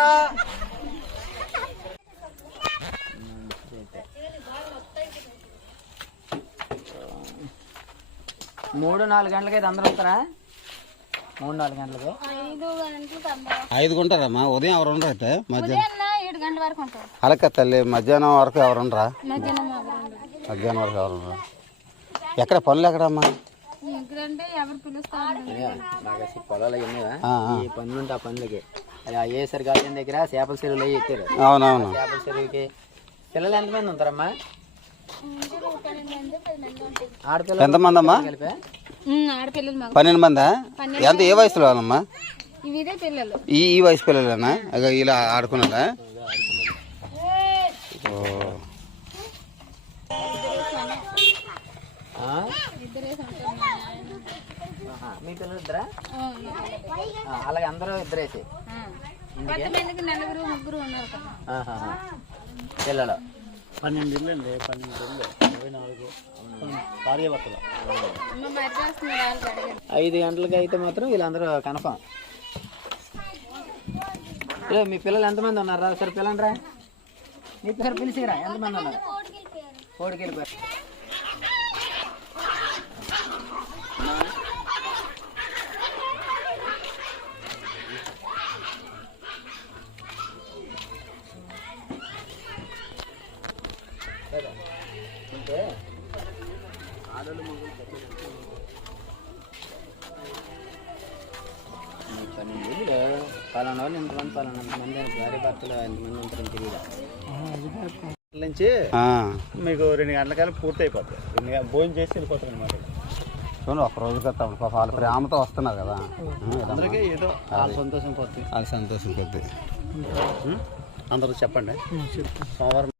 మూడు 4 గంటలకైతే అందరూ ఉంటారా? 3-4 గంటలకి 5 ఉంటారమ్మా. ఉదయం ఎవరు ఉండరు అయితే మధ్యాహ్నం 7 గంటల వరకు ఉంటారు. అలాగే తల్లి మధ్యాహ్నం వరకు ఎవరు ఉండరా? మధ్యాహ్నం వరకు ఎవరు ఉండరా? ఎక్కడ పనులు ఎక్కడమ్మా? ఎక్కడంటే ఎవరు పిలుస్తారు. పొలాలు ఈ పనులు ఉంటే ఆ పనులకి అది ఏ సరి గార్డెన్ దగ్గర చేపల చెరువులు ఎత్తారు. అవునవును. చేపల చెరువుకి పిల్లలు ఎంతమంది ఉంటారమ్మా? ఎంతమంది అమ్మా? ఆడపిల్లలు 12 మందా? ఎంత ఏ వయసులో అమ్మా? ఇదే పిల్లలు. ఈ వయసు పిల్లలేనా ఇలా ఆడుకున్నారా? మీ పిల్లలు ఇద్దరా? అలాగే అందరూ ఇద్దరేసి కొంతమందికి 4-3 ఉన్నారు కదా పిల్లలు. 12 ఇళ్ళు అండి. 12 ఇళ్ళు 24 భార్యాభర్తలు. 5 గంటలకి అయితే మాత్రం వీళ్ళందరూ కన్ఫామ్. మీ పిల్లలు ఎంతమంది ఉన్నారా? సరే పిల్లరా మీ పిల్లలు పిలిచిరా. ఎంతమంది ఉన్నారు? 4కి వెళ్ళిపోయారు. 12 ఏళ్ళు పలానా వాళ్ళు ఎంతమంది భార్య భర్తలు ఎంతమంది ఉంటారని తెలియదు. నుంచి ఆ. మీకు 2 గంటలకల్లా పూర్తి అయిపోతుంది. 2 గంటల భోజనం చేసి వెళ్ళిపోతారు అనమాట. చూడండి ఒక రోజు కదా పాప వాళ్ళ ప్రేమతో వస్తున్నారు కదా, అందరికీ ఏదో వాళ్ళ సంతోషం పోతుంది. వాళ్ళ సంతోషం కొద్ది. అందరూ చెప్పండి. సోమవారం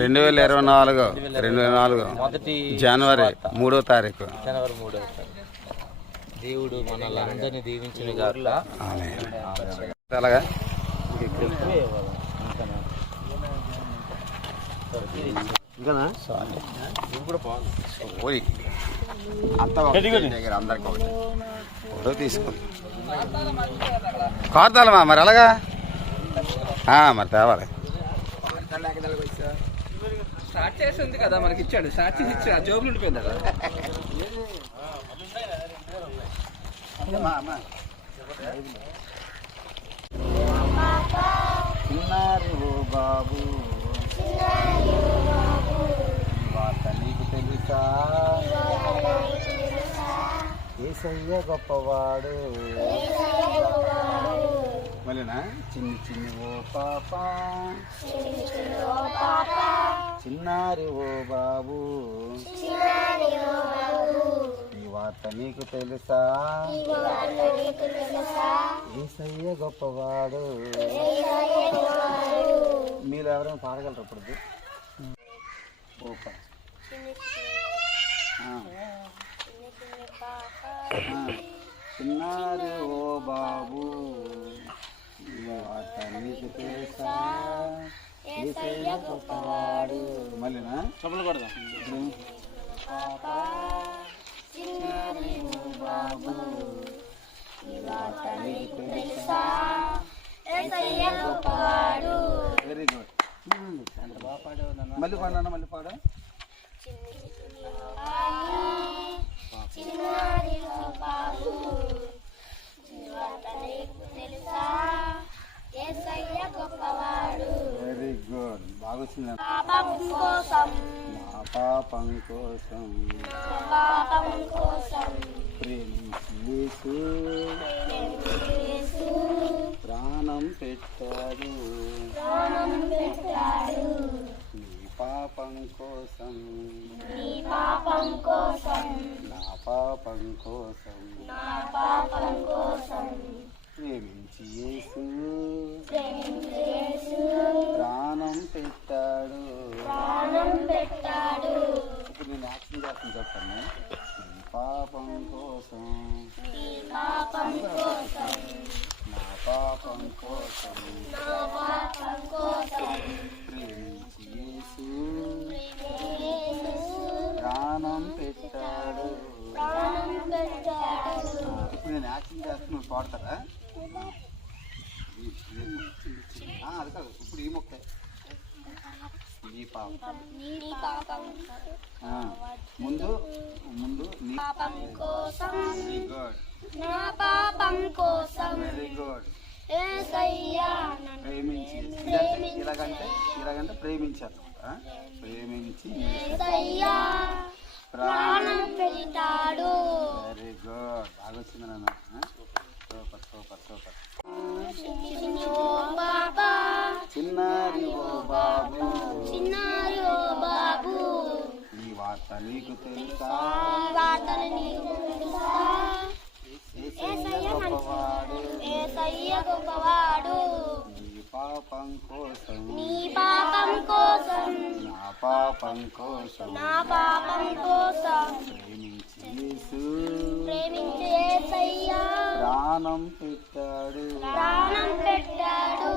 రెండు 2024 మొదటి జనవరి 3వ తారీఖు. జనవరి 3వ తారీఖు. దేవుడు మనల్ని దీవించిన గాక. ఆమేన్. అలాగా ఇంకానా ఓయ్. అంతా ఒకటే దగ్గర అందరికి ఒకటే ఫోటో తీసుకోండి. కార్తాలమా మరి అలాగా మరి తేవాలి. స్టార్ట్ చేసి ఉంది కదా మనకి ఇచ్చాడు, స్టార్ట్ చేసి ఇచ్చాడు, ఆ జోబులు ఉండిపోయింది కదా. చిన్నారి ఓ బాబు వార్త నీకు తెలుసా, యేసయ్య గొప్పవాడు. మళ్ళీనా చిన్ని చిన్ని ఓ పాప, చిన్నారి ఓ బాబు ఈ వార్త నీకు తెలుసా, యేసయ్య గొప్పవాడు. మీరు ఎవరైనా పాడగలరు ఇప్పుడు? చిన్నారి ఓ బాబు ఈ వార్త నీకు తెలుసా, యేసయ్య గొప్పవాడు. మళ్ళీనా చెప్పలు కొడదాం. Very good. ఎంత బాగా పాడావు నాన్న. మళ్ళీ పాడనా, మళ్ళీ పాడు. వెరీ గుడ్, బాగా వచ్చింది. నా పాపం కోసం ప్రేమించి యేసు ప్రాణం పెట్టాడు, నీ పాపం కోసం, నా పాపం కోసం ప్రేమించి యేసు ప్రాణం పెట్టాడు. ఇప్పుడు నేను యాక్షన్ చేస్తాను, చెప్పండి. నీ పాపం కోసం, నా పాపం కోసం ప్రేమించి యేసు ప్రాణం పెట్టాడు. ఇప్పుడు నేను యాక్షన్ చేస్తాను, నువ్వు పాడతారా? అది కాదు, ఇప్పుడు ఈ మొక్క నీ పాపం ముందు నీ పాపం కోసం, వెరీ గుడ్, నా పాపం కోసం వెరీ గుడ్. యేసయ్యా నన్ను ప్రేమించి ఇలాగంటే ప్రేమించారు. ప్రేమించి యేసయ్యా ప్రాణం పెట్టాడు. వెరీ గుడ్, బాగా వచ్చింది నాన్న. Super super super. చిన్నారి ఓ బాబు, చిన్నారి ఓ బాబు ఈ వార్త నీకు తెలుసా, వార్తలు నీకు తెలుసా, యేసయ్య గొప్పవాడు, యేసయ్య గొప్పవాడు. నీ పాపం కోసం, నీ పాపం కోసం, నా పాపం కోసం నా పాపం కోసం ప్రేమించి యేసు యేసయ్యా ప్రాణం పెట్టాడు. ప్రాణం పెట్టాడు.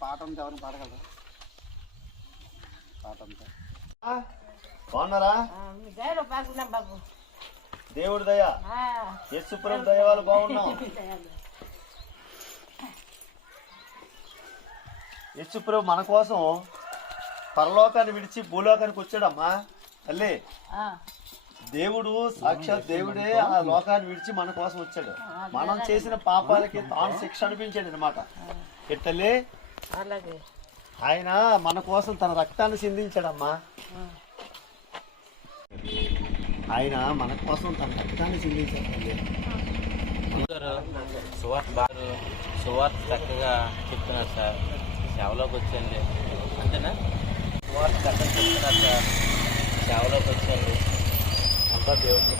పాఠంతో ఎవరిని పాడగలరా? పాఠంతో బాగున్నారా? దేవుడి దయ, యేసుప్రభు దయ వాళ్ళు బాగున్నాం. యేసుప్రభు మన కోసం పరలోకాన్ని విడిచి భూలోకానికి వచ్చాడమ్మా. తల్లి దేవుడు సాక్షాత్ దేవుడే ఆ లోకాన్ని విడిచి మన కోసం వచ్చాడు. మనం చేసిన పాపాలకి తాను శిక్ష అనిపించాడు అనమాట. ఎట్టలే ఆయన మన కోసం తన రక్తాన్ని సిందించాడమ్మా. ఆయన మన కోసం తన రక్తాన్ని సిందించాడు తల్లి. సువార్త చక్కగా చెప్తున్నారు సార్. సేవలోకి వచ్చండి అంతేనా? సువార్త చక్కగా చెప్తున్నారు సార్. సేవలోకి వచ్చండి అంతా దేవుడికి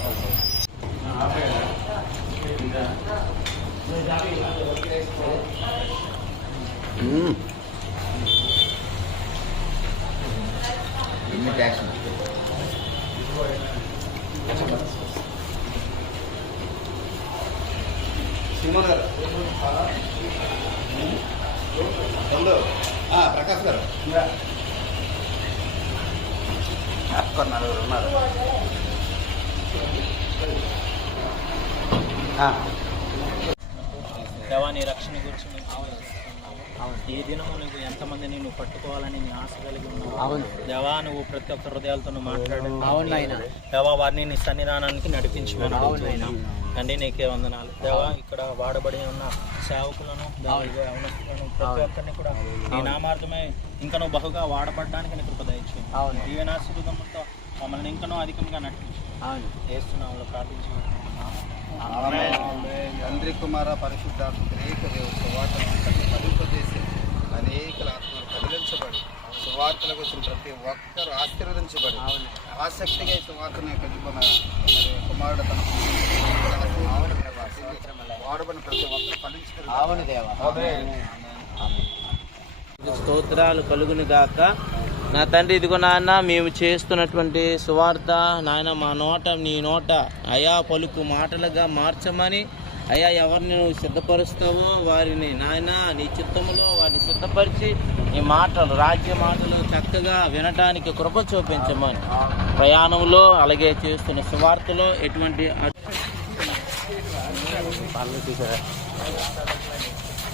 ప్రకాష్ గారు నలుగురు ఉన్నారు. దేవా నీ రక్షణ గురించి ఈ దినము నువ్వు ఎంతమందిని నువ్వు పట్టుకోవాలని నీ ఆశ కలిగి ఉన్నావు. దేవా నువ్వు ప్రతి ఒక్క హృదయాలతో నువ్వు మాట్లాడు. దేవా వారిని నీ సన్నిధానానికి నడిపించుకున్నావు. తండ్రి నీకే వందనాలు. దేవా ఇక్కడ వాడబడి ఉన్న సేవకులను అవనస్తులను ప్రతి ఒక్కరిని కూడా నీ నామార్థమే ఇంకా నువ్వు బహుగా వాడబడడానికి నీకు కృప దయచేయి. దీవెనాశీర్వాదంతో మమ్మల్ని ఇంకనూ అధికంగా నడిపించు. చేస్తున్నాము ప్రార్థించుకుంటున్నాం. తండ్రి కుమార పరిశుద్ధాత్మ అనేక సువార్తను ఫలింపజేసి అనేకల ఆత్మలు కదిలించబడి సువార్తలకు వచ్చిన ప్రతి ఒక్కరు ఆశీర్వదించబడి ఆసక్తిగా ఈ సువార్తను కట్టుకున్న కుమారుడు తన వాడబడిన ప్రతి ఒక్కరు ఫలించుకుని స్తోత్రాలు కలుగును గాక. నా తండ్రి ఇదిగో నాన్న మేము చేస్తున్నటువంటి సువార్త నాయన మా నోట నీ నోట అయా పలుకు మాటలుగా మార్చమని అయా ఎవరిని నువ్వు సిద్ధపరుస్తావో వారిని నాయన నీ చిత్తములో వారిని సిద్ధపరిచి నీ మాటలు రాజ్య మాటలు చక్కగా వినటానికి కృప చూపించమని ప్రయాణంలో అలాగే చేస్తున్న సువార్తలో ఎటువంటి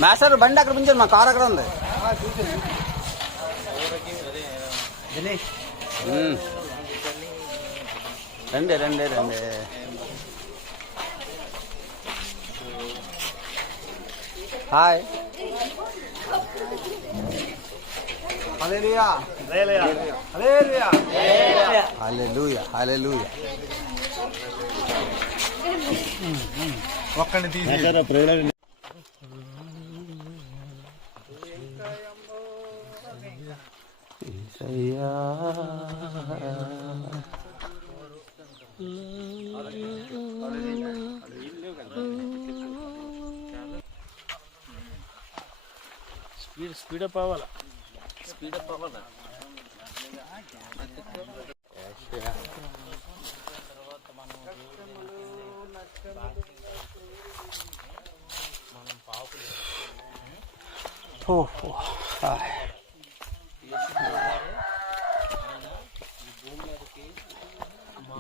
మాస్టర్ బండి అక్కడ ఉంచారు, మా కారు అక్కడ ఉంది. రండి రండి రండి. హాయ్. హల్లెలూయా హల్లెలూయా హల్లెలూయా హల్లెలూయా. ఒక్కడిని తీసి స్పీడప్ అవ్వాలా.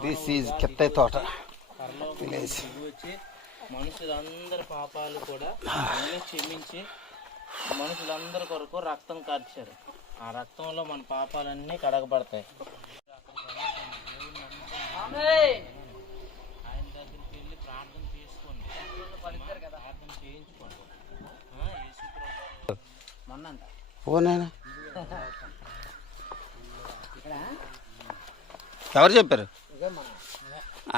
దిస్ ఈజ్ కెత్తై తోట విలేజ్. వచ్చి మనుషులందరి పాపాలు కూడా క్షమించి మనుషులందరి కొరకు రక్తం కార్చారు. ఆ రక్తంలో మన పాపాలన్నీ కడగబడతాయి. ఆయన దగ్గరికి వెళ్ళి ప్రార్థన చేసుకోండి, ప్రార్థన చేయించుకోండి. ఓనేనా ఎవరు చెప్పారు?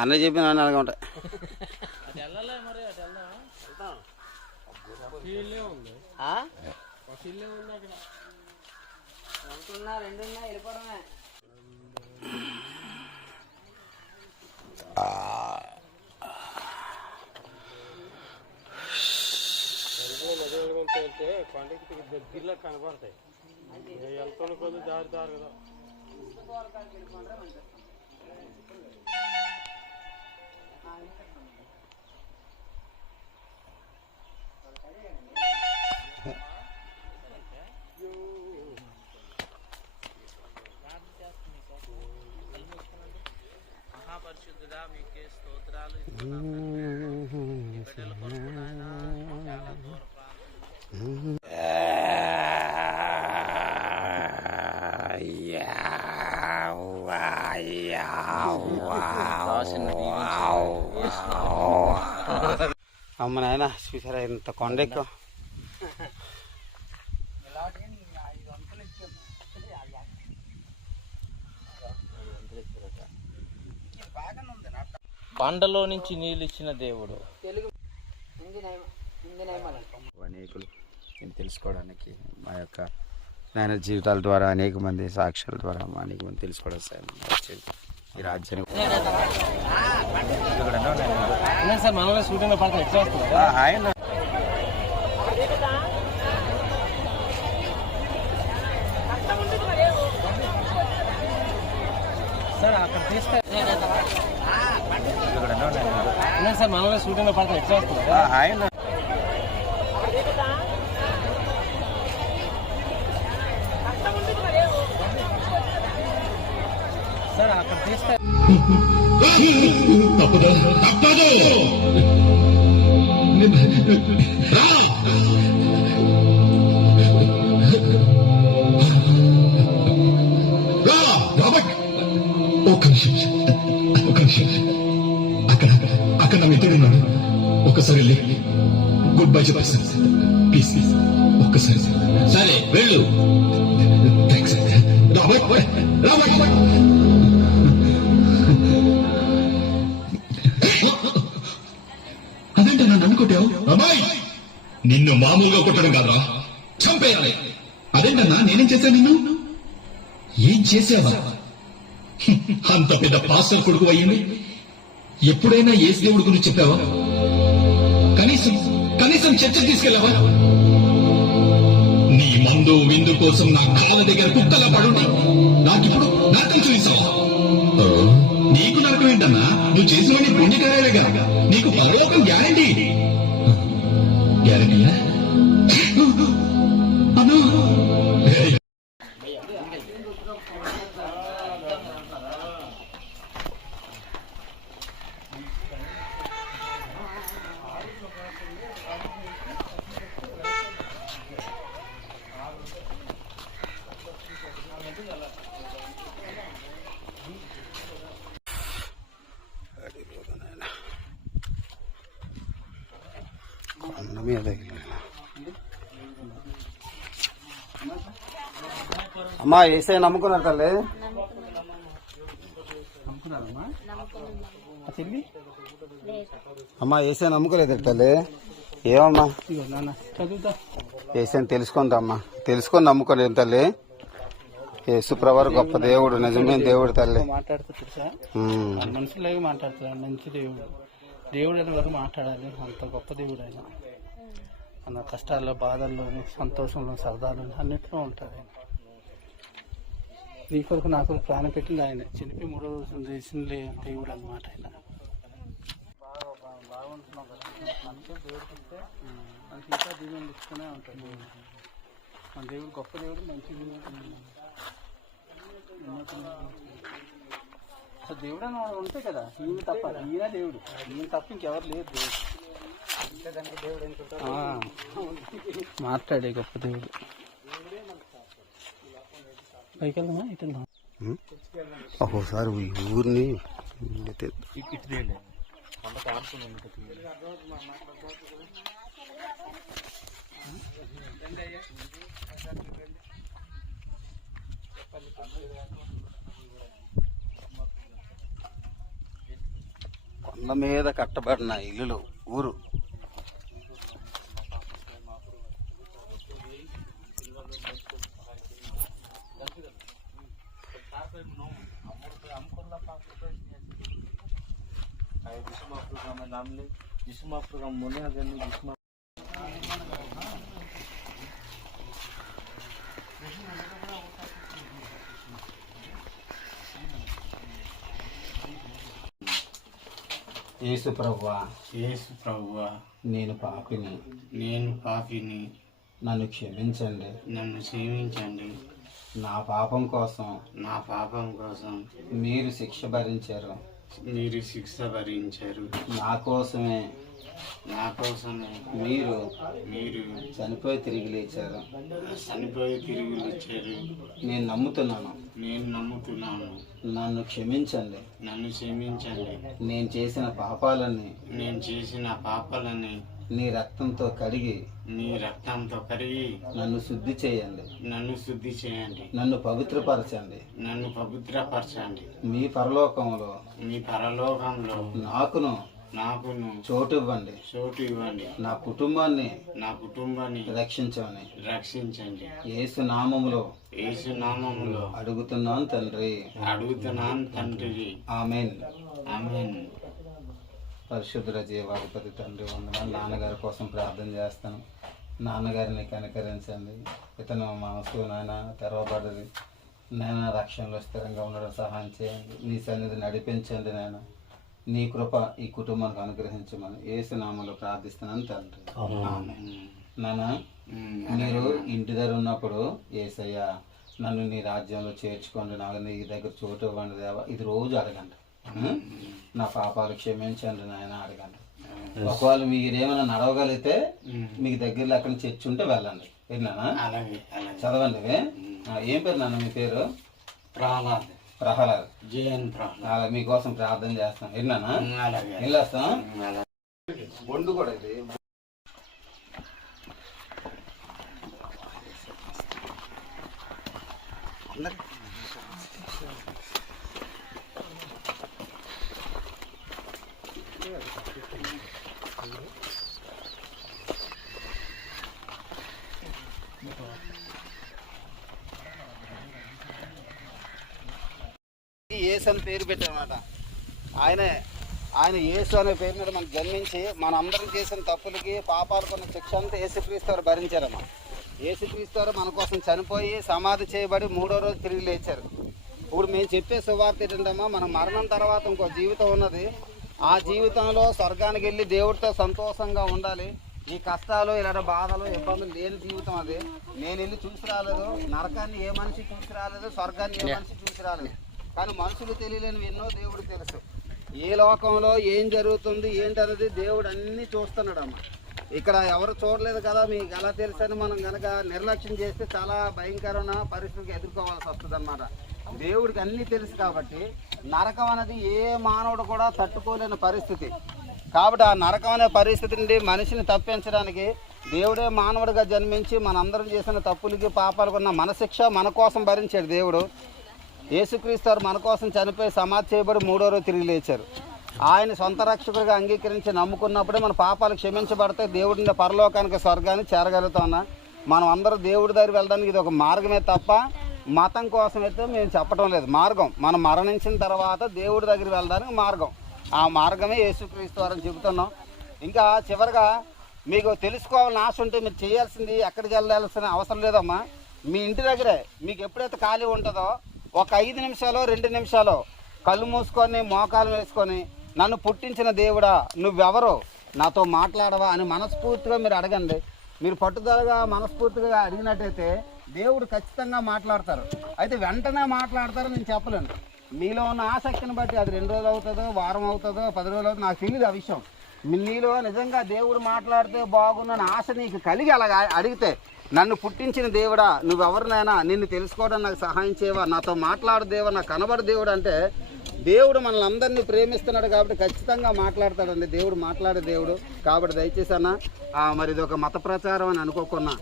అన్న చెప్పిన అలాగే ఉంటాయి. అది వెళ్ళలే మరి, అటు వెళ్దాం. వెళ్ళిపోవడమే. కొండకి దగ్గరలో కనపడతాయి. వెళ్తాను కొద్ది జారుతారు కదా. మహాపరిశుద్ధుడా మీకే స్తోత్రాలు. బిడ్డల కొరకు నాయన చాలా దూర ప్రాంతం అమ్మ నాయన చూసారా ఇంత కొండెక్కు. బండలో నుంచి నీళ్ళు ఇచ్చిన దేవుడు. అనేకులు నేను తెలుసుకోవడానికి మా యొక్క నాయన జీవితాల ద్వారా అనేక మంది సాక్ష్యాల ద్వారా అనేక మంది తెలుసుకోవడం సార్ ఈ రాజ్యాన్ని ఆయన సార్ అక్కడ తీస్తే సార్ మనలో షూటింగ్ లో పడితే ఎట్లా వస్తుంది ఆయన సార్ అక్కడ తీస్తే తప్పదు ఒక్క నిమిషం అక్కడ నా మిత్రుడు ఉన్నాడు. ఒక్కసారి వెళ్ళి గుడ్ బై చెప్పేస్తాను ప్లీజ్ ఒక్కసారి. సరే వెళ్ళు. థ్యాంక్స్. అదేంటే నన్ను అనుకుంటావు అమ్మాయి? నిన్ను మామూలుగా కొట్టడం కాదురా, చంపేయాలి. అదేంటన్నా నేనేం చేశాను? నిన్ను ఏం చేసావా? అంత పెద్ద పాస్టర్ కొడుకు అయ్యింది. ఎప్పుడైనా యేసు దేవుడి గురించి చెప్పావా? కనీసం చర్చ తీసుకెళ్ళావా? నీ మందు విందు కోసం నా కాళ్ళ దగ్గర కుక్కలా పడుండి నాకిప్పుడు నరకం చూపిస్తావా? నీకు నరకం ఏంటన్నా? నువ్వు చేసినవన్నీ పుణ్యకార్యాలేగా. నీకు పరలోకం గ్యారంటీ. గ్యారంటీయా అన్నా? అమ్మా ఏసై నమ్ముకున్నారు తల్లి. అమ్మా ఏసై నమ్ముకోలేదు తల్లి. ఏమమ్మా ఏసైని తెలుసుకుందమ్మా. తెలుసుకొని నమ్ముకోలేదు తల్లి. యేసుప్రభు గొప్ప దేవుడు, నిజమైన దేవుడు తల్లి. మనుషులాగా మాట్లాడుతున్నాడు. మంచి దేవుడు. దేవుడు అని వరకు మాట్లాడాలి. అంత గొప్ప దేవుడు ఆయన. మన కష్టాల్లో, బాధల్లోని, సంతోషంలో, సరదాలో అన్నిట్లో ఉంటాడు ఆయన. నీ కొరకు నా కొరకు ప్రాణం పెట్టింది ఆయన. చనిపోయి 3వ రోజు చేసిన దేవుడు అన్నమాట ఆయన. బాగుంటున్నాం కదా, మనతో దేవుడితే మనకి ఇంకా దీవెనలు ఇస్తూనే ఉంటాడు. మన దేవుడు గొప్ప దేవుడు, మంచి దేవుడు అని ఉంటే కదా, ఈయన తప్ప, ఈయన దేవుడు, ఈయన తప్ప ఇంకెవరు లేదు దేవుడు. మాట్లాడే గొప్ప దేవుడు. పైకి వెళ్దామా? ఇటు వెళ్దాం. ఒకసారి ఊరిని కొండ మీద కట్టబడిన ఇల్లులు ఊరు. యేసు ప్రభువా, నేను పాపిని, నన్ను క్షమించండి. నా పాపం కోసం మీరు శిక్ష భరించారు. నా కోసమే నా కోసమే మీరు చనిపోయి తిరిగి లేచారు. నేను నమ్ముతున్నాను. నన్ను క్షమించండి. నేను చేసిన పాపాలన్నీ నీ రక్తంతో కడిగి నన్ను శుద్ధి చేయండి. నన్ను పవిత్రపరచండి. మీ పరలోకంలో నాకును చోటు ఇవ్వండి. నా కుటుంబాన్ని రక్షించండి. యేసు నామములో అడుగుతున్నాను తండ్రి. ఆమేన్. పరిశుద్ధ జీవాధిపతి తండ్రి వందనాలు. నాన్నగారి కోసం ప్రార్థన చేస్తాను. నాన్నగారిని కనికరించండి. ఇతను మనసు నాయన తెరవబడ్డది. నాయన రక్షణలో స్థిరంగా ఉండడం సహాయం చేయండి. నీ సన్నిధి నడిపించండి. నాయన నీ కృప ఈ కుటుంబానికి అనుగ్రహించమని యేసు నామములో ప్రార్థిస్తున్నాను తండ్రి. నాన్న, మీరు ఇంటి దగ్గర ఉన్నప్పుడు యేసయ్య నన్ను నీ రాజ్యంలో చేర్చుకోండి, నాకు నీ దగ్గర చోటు ఇవ్వండి దేవా, ఇది రోజు అడగండి. నా పాపాలు క్షమించండి నాయన అడగండి. ఒకవేళ మీరేమైనా నడవగలిగితే మీకు దగ్గరలో అక్కడ చర్చ్ ఉంటే వెళ్ళండి. విన్నానా? చదవండి. ఏం పేరు నాన్న మీ పేరు? ప్రహ్లాద్. మీకోసం ప్రార్థన చేస్తాం. విన్నానా? వెళ్ళొస్తాం. బొండు కూడా ఇది. యేసు అని పేరు పెట్టారన్నమాట. ఆయన యేసు అనే పేరు మీద మనకు జన్మించి మనందరం చేసిన తప్పులకి పాపాలకు ఉన్న శిక్ష అంతా యేసుక్రీస్తు వారు భరించారమ్మా. యేసుక్రీస్తు వారు మన కోసం చనిపోయి సమాధి చేయబడి 3వ రోజు తిరిగి లేచారు. ఇప్పుడు మేము చెప్పే సువార్త ఏంటంటమ్మా, మన మరణం తర్వాత ఇంకో జీవితం ఉన్నది. ఆ జీవితంలో స్వర్గానికి వెళ్ళి దేవుడితో సంతోషంగా ఉండాలి. ఈ కష్టాలు ఇలాంటి బాధలు ఇబ్బందులు లేని జీవితం అది. నేను వెళ్ళి చూసి రాలేదు, నరకాన్ని ఏ మనిషి చూసి రాలేదు, స్వర్గాన్ని ఏ మనిషి చూసి రాలేదు. కానీ మనుషులు తెలియలేనివి ఎన్నో దేవుడు తెలుసు. ఏ లోకంలో ఏం జరుగుతుంది ఏంటనేది దేవుడు అన్నీ చూస్తున్నాడమ్మా. ఇక్కడ ఎవరు చూడలేదు కదా, మీకు ఎలా తెలుసని మనం కనుక నిర్లక్ష్యం చేస్తే చాలా భయంకరమైన పరిస్థితికి ఎదుర్కోవాల్సి వస్తుంది అన్నమాట. దేవుడికి అన్నీ తెలుసు కాబట్టి నరకం అనేది ఏ మానవుడు కూడా తట్టుకోలేని పరిస్థితి. కాబట్టి ఆ నరకం అనే పరిస్థితి నుండి మనిషిని తప్పించడానికి దేవుడే మానవుడిగా జన్మించి మనందరం చేసిన తప్పులకి పాపాలకు ఉన్న మనశిక్ష మన కోసం భరించాడు దేవుడు. యేసుక్రీస్తు వారు మన కోసం చనిపోయి సమాధి చేయబడి 3వ రోజు తిరిగి లేచారు. ఆయన సొంత రక్షకుడిగా అంగీకరించి నమ్ముకున్నప్పుడే మన పాపాలు క్షమించబడితే దేవుడిని పరలోకానికి స్వర్గాన్ని చేరగలుగుతున్నా. మనం అందరూ దేవుడి దగ్గర వెళ్ళడానికి ఇది ఒక మార్గమే తప్ప మతం కోసం అయితే మేము చెప్పడం లేదు. మార్గం మనం మరణించిన తర్వాత దేవుడి దగ్గర వెళ్ళడానికి మార్గం. ఆ మార్గమే యేసుక్రీస్తు వారని చెబుతున్నాం. ఇంకా చివరిగా మీకు తెలుసుకోవాలని ఆశ ఉంటే మీరు చేయాల్సింది ఎక్కడికి వెళ్ళాల్సిన అవసరం లేదమ్మా. మీ ఇంటి దగ్గరే మీకు ఎప్పుడైతే ఖాళీ ఉంటుందో ఒక 5 నిమిషాలు 2 నిమిషాలు కళ్ళు మూసుకొని మోకాలు వేసుకొని నన్ను పుట్టించిన దేవుడా నువ్వెవరో నాతో మాట్లాడవా అని మనస్ఫూర్తిగా మీరు అడగండి. మీరు పట్టుదలగా మనస్ఫూర్తిగా అడిగినట్టయితే దేవుడు ఖచ్చితంగా మాట్లాడతారు. అయితే వెంటనే మాట్లాడతారో నేను చెప్పలేను. మీలో ఉన్న ఆసక్తిని బట్టి అది 2 రోజులు అవుతుందో, వారం అవుతుందో, 10 రోజులు అవుతుందో నాకు తెలియదు ఆ విషయం. నీలో నిజంగా దేవుడు మాట్లాడితే బాగున్న ఆశ నీకు కలిగి అలాగా అడిగితే, నన్ను పుట్టించిన దేవుడా నువ్వెవరినైనా నిన్ను తెలుసుకోవడం నాకు సహాయం చేయవా, నాతో మాట్లాడు దేవా, నాకు కనబడు దేవుడు అంటే దేవుడు మనల్ని అందరినీ ప్రేమిస్తున్నాడు కాబట్టి ఖచ్చితంగా మాట్లాడతాడండి. దేవుడు మాట్లాడే దేవుడు కాబట్టి దయచేసి అన్న మరి ఇది ఒక మత ప్రచారం అని అనుకోకున్నా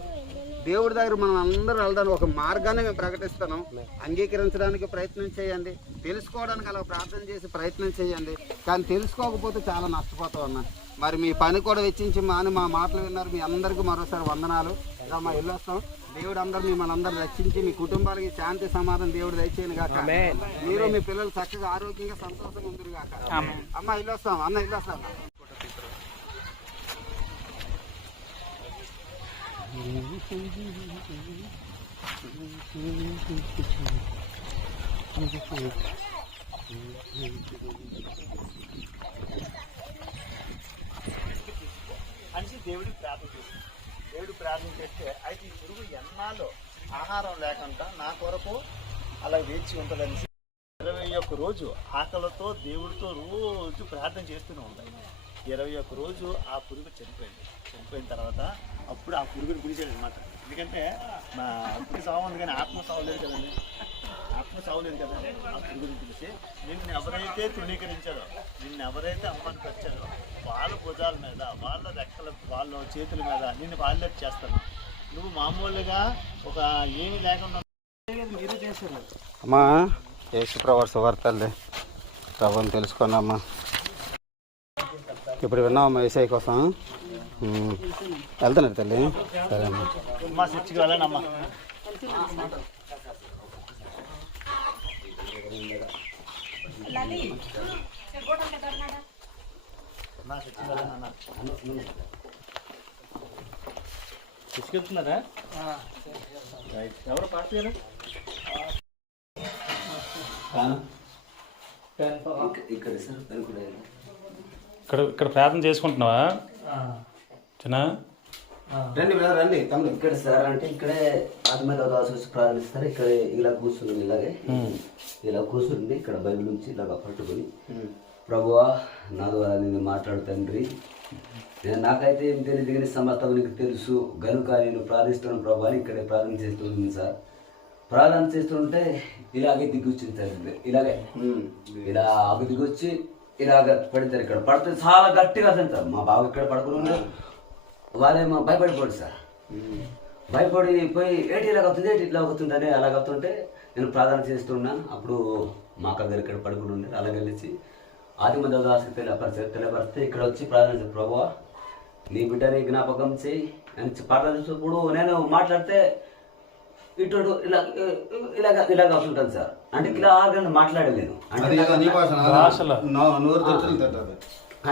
దేవుడి దగ్గర మనం అందరూ వెళ్ళడానికి ఒక మార్గాన్ని మేము ప్రకటిస్తున్నాం. అంగీకరించడానికి ప్రయత్నం చేయండి, తెలుసుకోవడానికి అలా ప్రార్థన చేసి ప్రయత్నం చేయండి. కానీ తెలుసుకోకపోతే చాలా నష్టపోతాం అన్న. మరి మీ పని కూడా వెచ్చించి మా మాటలు విన్నారు. మీ అందరికీ మరోసారి వందనాలు. ఇలా మా ఇల్లు వస్తాం. దేవుడు అందరూ మిమ్మల్ని అందరూ రక్షించి మీ కుటుంబానికి శాంతి సమాధానం దేవుడు దయచేయను గాక. మీరు మీ పిల్లలు చక్కగా ఆరోగ్యంగా సంతోషంగా ఉందరు గాక. అమ్మ ఇల్లు వస్తాం, అన్న ఇల్లు వస్తాం. అంటే దేవుడికి ప్రార్థన చేస్తుంది. దేవుడు ప్రార్థన చేస్తే అయితే ఈ పురుగు ఎన్నాళ్ళు ఆహారం లేకుండా నా కొరకు అలా వేచి ఉంటుందని 21 రోజు ఆకలితో దేవుడితో రోజు ప్రార్థన చేస్తూనే ఉంటాయి. 21 రోజు ఆ పురుగు చనిపోయింది. చనిపోయిన తర్వాత అప్పుడు ఆ పురుగుని పిలిచాడు అనమాట. ఎందుకంటే మా పురుగు సావు ఉంది కానీ ఆత్మ సావు లేదు కదండి, ఆత్మ సావు లేదు కదండి. ఆ పురుగుని పిలిచి నిన్ను ఎవరైతే తృణీకరించారో, నిన్ను ఎవరైతే అమ్మానికి వచ్చారో వాళ్ళ భుజాల మీద, వాళ్ళ రెక్కల, వాళ్ళ చేతుల మీద నిన్ను వాళ్ళకి చేస్తాను. నువ్వు మామూలుగా ఒక ఏమి లేకుండా మీరు చేశారు. అమ్మా యేసుప్రభు సువార్తలే ప్రభుని తెలుసుకున్నామ్మా. ఇప్పుడు విన్నామమ్మా ఏసఐ కోసం. వెళ్తున్నారు తల్లి. సరే అమ్మా. మా చర్చికి వెళ్ళండి అమ్మా. మా చర్చికి వెళ్ళండి అన్న. తీసుకెళ్తున్నారా? ఎవరు పార్టీ ఇక్కడ ప్రార్థన చేసుకుంటున్నావా చిన్న? రండి బ్రదర్ రండి తమ్ముడు. ఇక్కడ సార్ అంటే ఇక్కడే ఆత్మీయ వచ్చి ప్రారంభిస్తారు. ఇక్కడ ఇలా కూర్చుంది, ఇలాగే ఇలా కూర్చుండి ఇక్కడ బైబిల్ నుంచి ఇలాగ పట్టుకొని ప్రభువా నా ద్వారా నేను మాట్లాడు తండ్రి, నేను నాకైతే ఏం తెలియదు కానీ సమస్తం నీకు తెలుసు గనుక నేను ప్రార్థిస్తున్నాను ప్రభు అని ఇక్కడే ప్రార్థన చేస్తుంది సార్. ప్రార్థన చేస్తుంటే ఇలాగే దిగొచ్చింది సార్. ఇలాగే ఇలా దిగొచ్చి ఇలాగ పడతారు. ఇక్కడ పడితే చాలా గట్టిగా తింటారు. మా బాబు ఇక్కడ పడుకుని ఉన్నారు. వాళ్ళేమో భయపడిపోడు సార్. భయపడి పోయి ఏంటి ఇలాగ అవుతుంది, ఏంటి ఇట్లా అవుతుందని అలాగ అవుతుంటే నేను ప్రార్థన చేస్తున్నాను. అప్పుడు మా అక్క గారు ఇక్కడ పడుకుని ఉండే అలాగే వెళ్ళి ఆదిమ దేవదాసుకి తెలియపరిస్తే ఇక్కడ వచ్చి ప్రార్థన చేసి ప్రభువా నీ బిడ్డని జ్ఞాపకం చేయి అని ప్రార్థన చేసినప్పుడు నేను మాట్లాడితే ఇటు ఇలాగ ఇలాగ అవుతుంటాను సార్. అంటే ఇలా ఆర్గన్ మాట్లాడలేను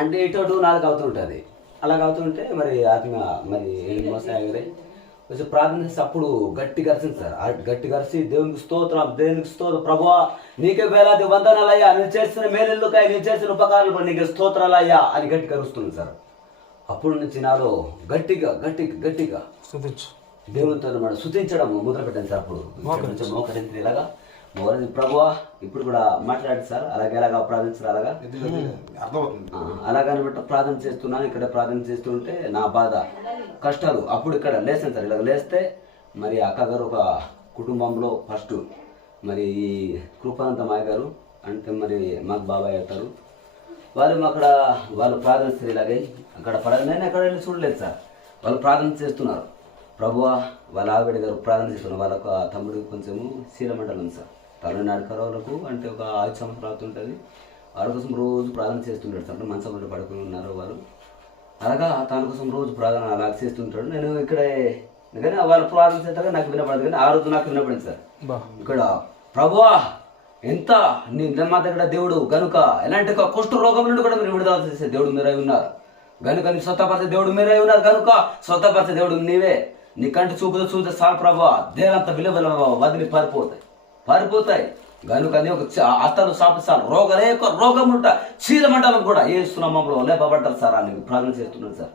అంటే ఇటు నాలుగు అవుతుంటుంది. అలాగ అవుతుంటే మరి ఆత్మ మరి మోసాగరే కొంచెం ప్రార్థన చేసి అప్పుడు గట్టిగా అరిచింది సార్. గట్టిగా అరిచి దేవునికి స్తోత్రం, దేవునికి స్తోత్రం ప్రభువా నీకే వేలాది వందనాలయ్యా, నువ్వు చేసిన మేలుకాయ, నువ్వు చేసిన ఉపకారాలు నీకు స్తోత్రాలయ్యా అని గట్టిగా అరుస్తుంది సార్. అప్పుడు నుంచి నాలో గట్టిగా గట్టిగా గట్టిగా దేవునితో మనం శుతించడం మొదలుపెట్టాను సార్. అప్పుడు మోకరించి ఇలాగా మోకరించి ప్రభువా ఇప్పుడు కూడా మాట్లాడి సార్ అలాగే ఎలాగా ప్రార్థించారు అలాగని బట్టి ప్రార్థన చేస్తున్నాను. ఇక్కడ ప్రార్థన చేస్తుంటే నా బాధ కష్టాలు అప్పుడు ఇక్కడ లేసాను సార్. ఇలాగ లేస్తే మరి అక్కగారు ఒక కుటుంబంలో ఫస్ట్ మరి ఈ కృపానంత మాయ గారు అంటే మరి మాకు బాబాయ్ అవుతారు. వాళ్ళు అక్కడ వాళ్ళు ప్రార్థన చేస్తారు. ఇలాగే అక్కడ నేను ఎక్కడ వెళ్ళి చూడలేదు సార్. వాళ్ళు ప్రార్థన చేస్తున్నారు. ప్రభువా వాళ్ళ ఆవిడ గారు ప్రార్థన చేస్తున్నారు. వాళ్ళ తమ్ముడికి కొంచెము శీలమండలం సార్. తమిళనాడు కరోలకు అంటే ఒక 5 సంవత్సరాలు అవుతుంటుంది. వాళ్ళ కోసం రోజు ప్రార్థన చేస్తుంటాడు సార్. మంచం మీద పడుకుని ఉన్నారు వాళ్ళు. అలాగా తన కోసం రోజు ప్రార్థన అలా చేస్తుంటాడు. నేను ఇక్కడే కానీ వాళ్ళు ప్రార్థన చేస్తాక నాకు వినపడదు కానీ ఆ రోజు నాకు వినపడింది సార్. ఇక్కడ ప్రభువా ఎంత నీ మా దగ్గర దేవుడు గనుక ఎలాంటి కుష్ఠ రోగం నుండి కూడా మీరు విడుదల చేసే దేవుడు మీరై ఉన్నారు గనుక నీ స్వతపరిచే దేవుడు మీరై ఉన్నారు కనుక స్వతపరిచే దేవుడు నీవే. నీ కంటి చూపుతో చాలు ప్రభువా దేనంత విలువల వదిలి పారిపోతాయి కనుక నీ ఒక అత్తలు సాపిస్తాను రోగం ఉంటా చీలమండలం కూడా ఏ సునామంలో లేపబడ్డారు సార్ అని ప్రార్థన చేస్తున్నాడు సార్.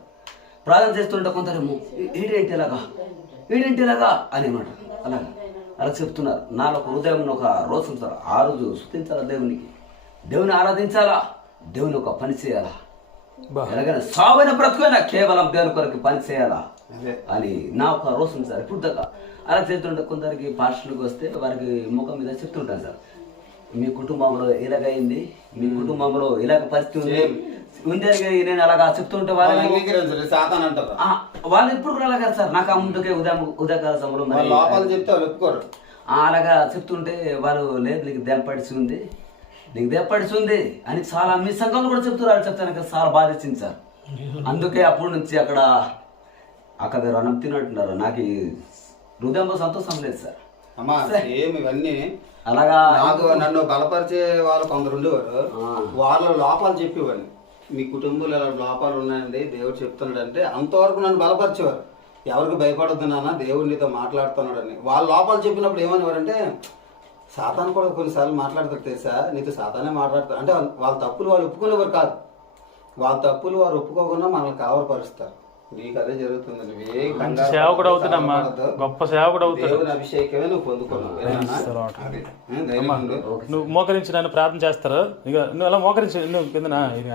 ప్రార్థన చేస్తుంటే కొందరేమో ఏంటి ఇలాగా అని మాట అలా చెప్తున్నారు. నాలో ఒక హృదయం ఒక రోజు సార్. ఆ రోజు స్తుతించాలా దేవుని ఆరాధించాలా, దేవుని ఒక పని చేయాలా, ఎలాగైనా సావైన బ్రతుకైనా కేవలం దేవుని కొరకు పని చేయాలా అని నా ఒక రోజు ఉంది సార్. ఇప్పుడు దాకా అలా చేస్తుంటే కొందరికి పాస్టర్లకు వస్తే వారికి ముఖం మీద చెప్తుంటాను సార్, మీ కుటుంబంలో ఇలాగైంది, మీ కుటుంబంలో ఇలాగ పరిస్థితి ఉంది నేను అలాగా చెప్తుంటే వాళ్ళు ఇప్పుడు కూడా అలాగే సార్. నాకు ఆ ముందుకే ఉదయకాల సమయంలో చెప్తే వాళ్ళు ఒప్పుకోరు. అలాగా చెప్తుంటే వాళ్ళు లేదు నీకు దెబ్బడిసి ఉంది, నీకు దెబ్బడిసి ఉంది అని చాలా మీ సంఘంలో కూడా చెప్తున్నారు. చెప్తాను చాలా బాధించింది సార్. అందుకే అప్పటి నుంచి అక్కడ అక్కగారు అన్నం తిన్నట్టున్నారు. నాకు హృదయంలో సంతోషం లేదు సార్. అమ్మా ఏమి ఇవన్నీ అలాగా నాకు నన్ను బలపరిచే వాళ్ళు కొందరు ఉండేవారు. వాళ్ళ లోపాలు చెప్పేవాళ్ళు, మీ కుటుంబంలో ఇలా లోపాలు ఉన్నాయండి దేవుడు చెప్తున్నాడు అంటే అంతవరకు నన్ను బలపరిచేవారు. ఎవరికి భయపడొద్దు నాన్న దేవుడు నీతో మాట్లాడుతున్నాడని. వాళ్ళ లోపాలు చెప్పినప్పుడు ఏమనేవారంటే సాతాను కూడా కొన్నిసార్లు మాట్లాడతారు తెలుసా, నీతో సాతానే మాట్లాడతారు అంటే వాళ్ళ తప్పులు వాళ్ళు ఒప్పుకునేవారు కాదు. వాళ్ళ తప్పులు వారు ఒప్పుకోకుండా మనల్ని కావలపరుస్తారు. నీకు అదే జరుగుతుంది. నువ్వే మంచి కంగారు సేవకుడు పడకు, అవుతాడమ్మా, తలపడద్దు. గొప్ప సేవకుడు అవుతాడు. దేవుని అభిషేకమే నువ్వు పొందుకున్నావు. అది. ధైర్యం ఉండు. నువ్వు మోకరించి నన్ను ప్రార్థన చేస్తారు. ఇక నువ్వు అలా మోకరించి నువ్వు కింద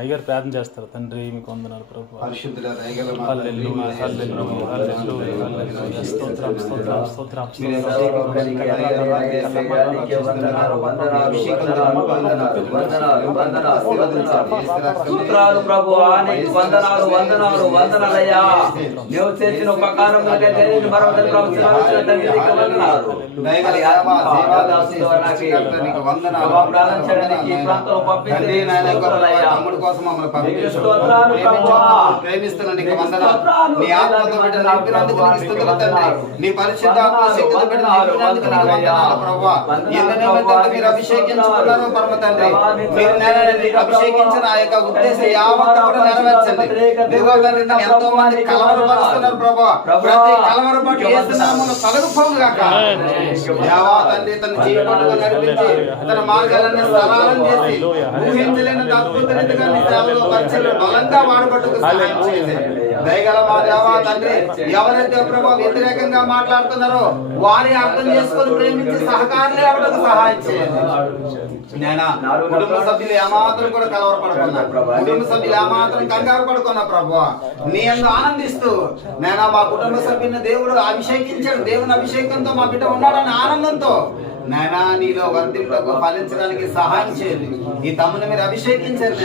అయ్యగారు ప్రార్థన చేస్తారు. తండ్రి మీకు వందనాలు ప్రభు. పరిశుద్ధుల దయగల మా హల్లెలూయా, తండ్రి, మా హల్లెలూయా, హల్లెలూయా, హల్లెలూయా. స్తోత్రం, స్తోత్రం, స్తోత్రం, మీరే స్తోత్రం. సర్వోపకారికి అధికారానికి సమర్పణకి వందనాలు, వందనాలు, వందనాలు, వందనాలు, వందనాలు, వందనాలు. స్తోత్రాలు ప్రభువా, నీకు వందనాలు, వందనాలు, వందనాలయ్యా. నువ్వు చేసిన ఉపకారములకై తెలియని మరొకటి ప్రవచనం వచ్చినట్టు నీకు వందనాలు. దయగల దేవా, జీవాదాసి నీకు వందనాలు. ప్రార్థన చేయడానికి ఈ ప్రాంతంలో తండ్రి, నాయన యొక్క పంపించాలయ్యా. తమ్ముడి కోసం మమ్మల్ని పంపించు. స్తోత్రాలు ప్రభువా. ప్రేమిస్తున్న నీకు వందనాలు. నీ ఆత్మతో బిడ్డను నింపినందుకు నీకు స్తుతులు తండ్రి. నీ పరిశుద్ధ ఆత్మశక్తితో బిడ్డను నింపినందుకు నీకు వందనాలు ప్రభువా. ఎందుకంటే మీరు అభిషేకించుకున్నారు పరమ తండ్రి. మీరు అభిషేకించిన ఆ యొక్క ఉద్దేశం యావత్తు కూడా నెరవేర్చండి. దేవా తండ్రి, ఎంతో మంది కలవరపరుస్తున్నారు ప్రభువా. ప్రతి కలవరపాటు యేసు నామములో తొలగిపోను గాక. దేవా తండ్రి, తన జీవితంలో నడిపించి తన మార్గాలను సరళం చేసి ఊహించలేని అద్భుత రీతిగా నీ సేవలో పరిచయం బలంగా వాడబట్టుకు సహాయం చేయండి. దయగల మా దేవా తండ్రి, ఎవరైతే ప్రభు వ్యతిరేకంగా మాట్లాడుతున్నారో వారి అర్థం చేసుకొని ప్రేమించి సహకారులే అవడానికి సహాయం చేయండి. నేనా కుటుంబ సభ్యులు ఏమాత్రం కూడా కలవరపడుకున్నా, కుటుంబ సభ్యులు ఏమాత్రం కంగారు పడుకున్నా ప్రభువా, నీ యందు ఆనందిస్తూ నేనా మా కుటుంబ సభ్యుని దేవుడు అభిషేకించాడు. దేవుని అభిషేకంతో మా బిడ్డ ఉన్నాడని ఆనందంతో నాయనా నీలో వర్ధిల్లకు ఫలించడానికి సహాయం చేయండి. ఈ తమ్ముని మీరు అభిషేకించండి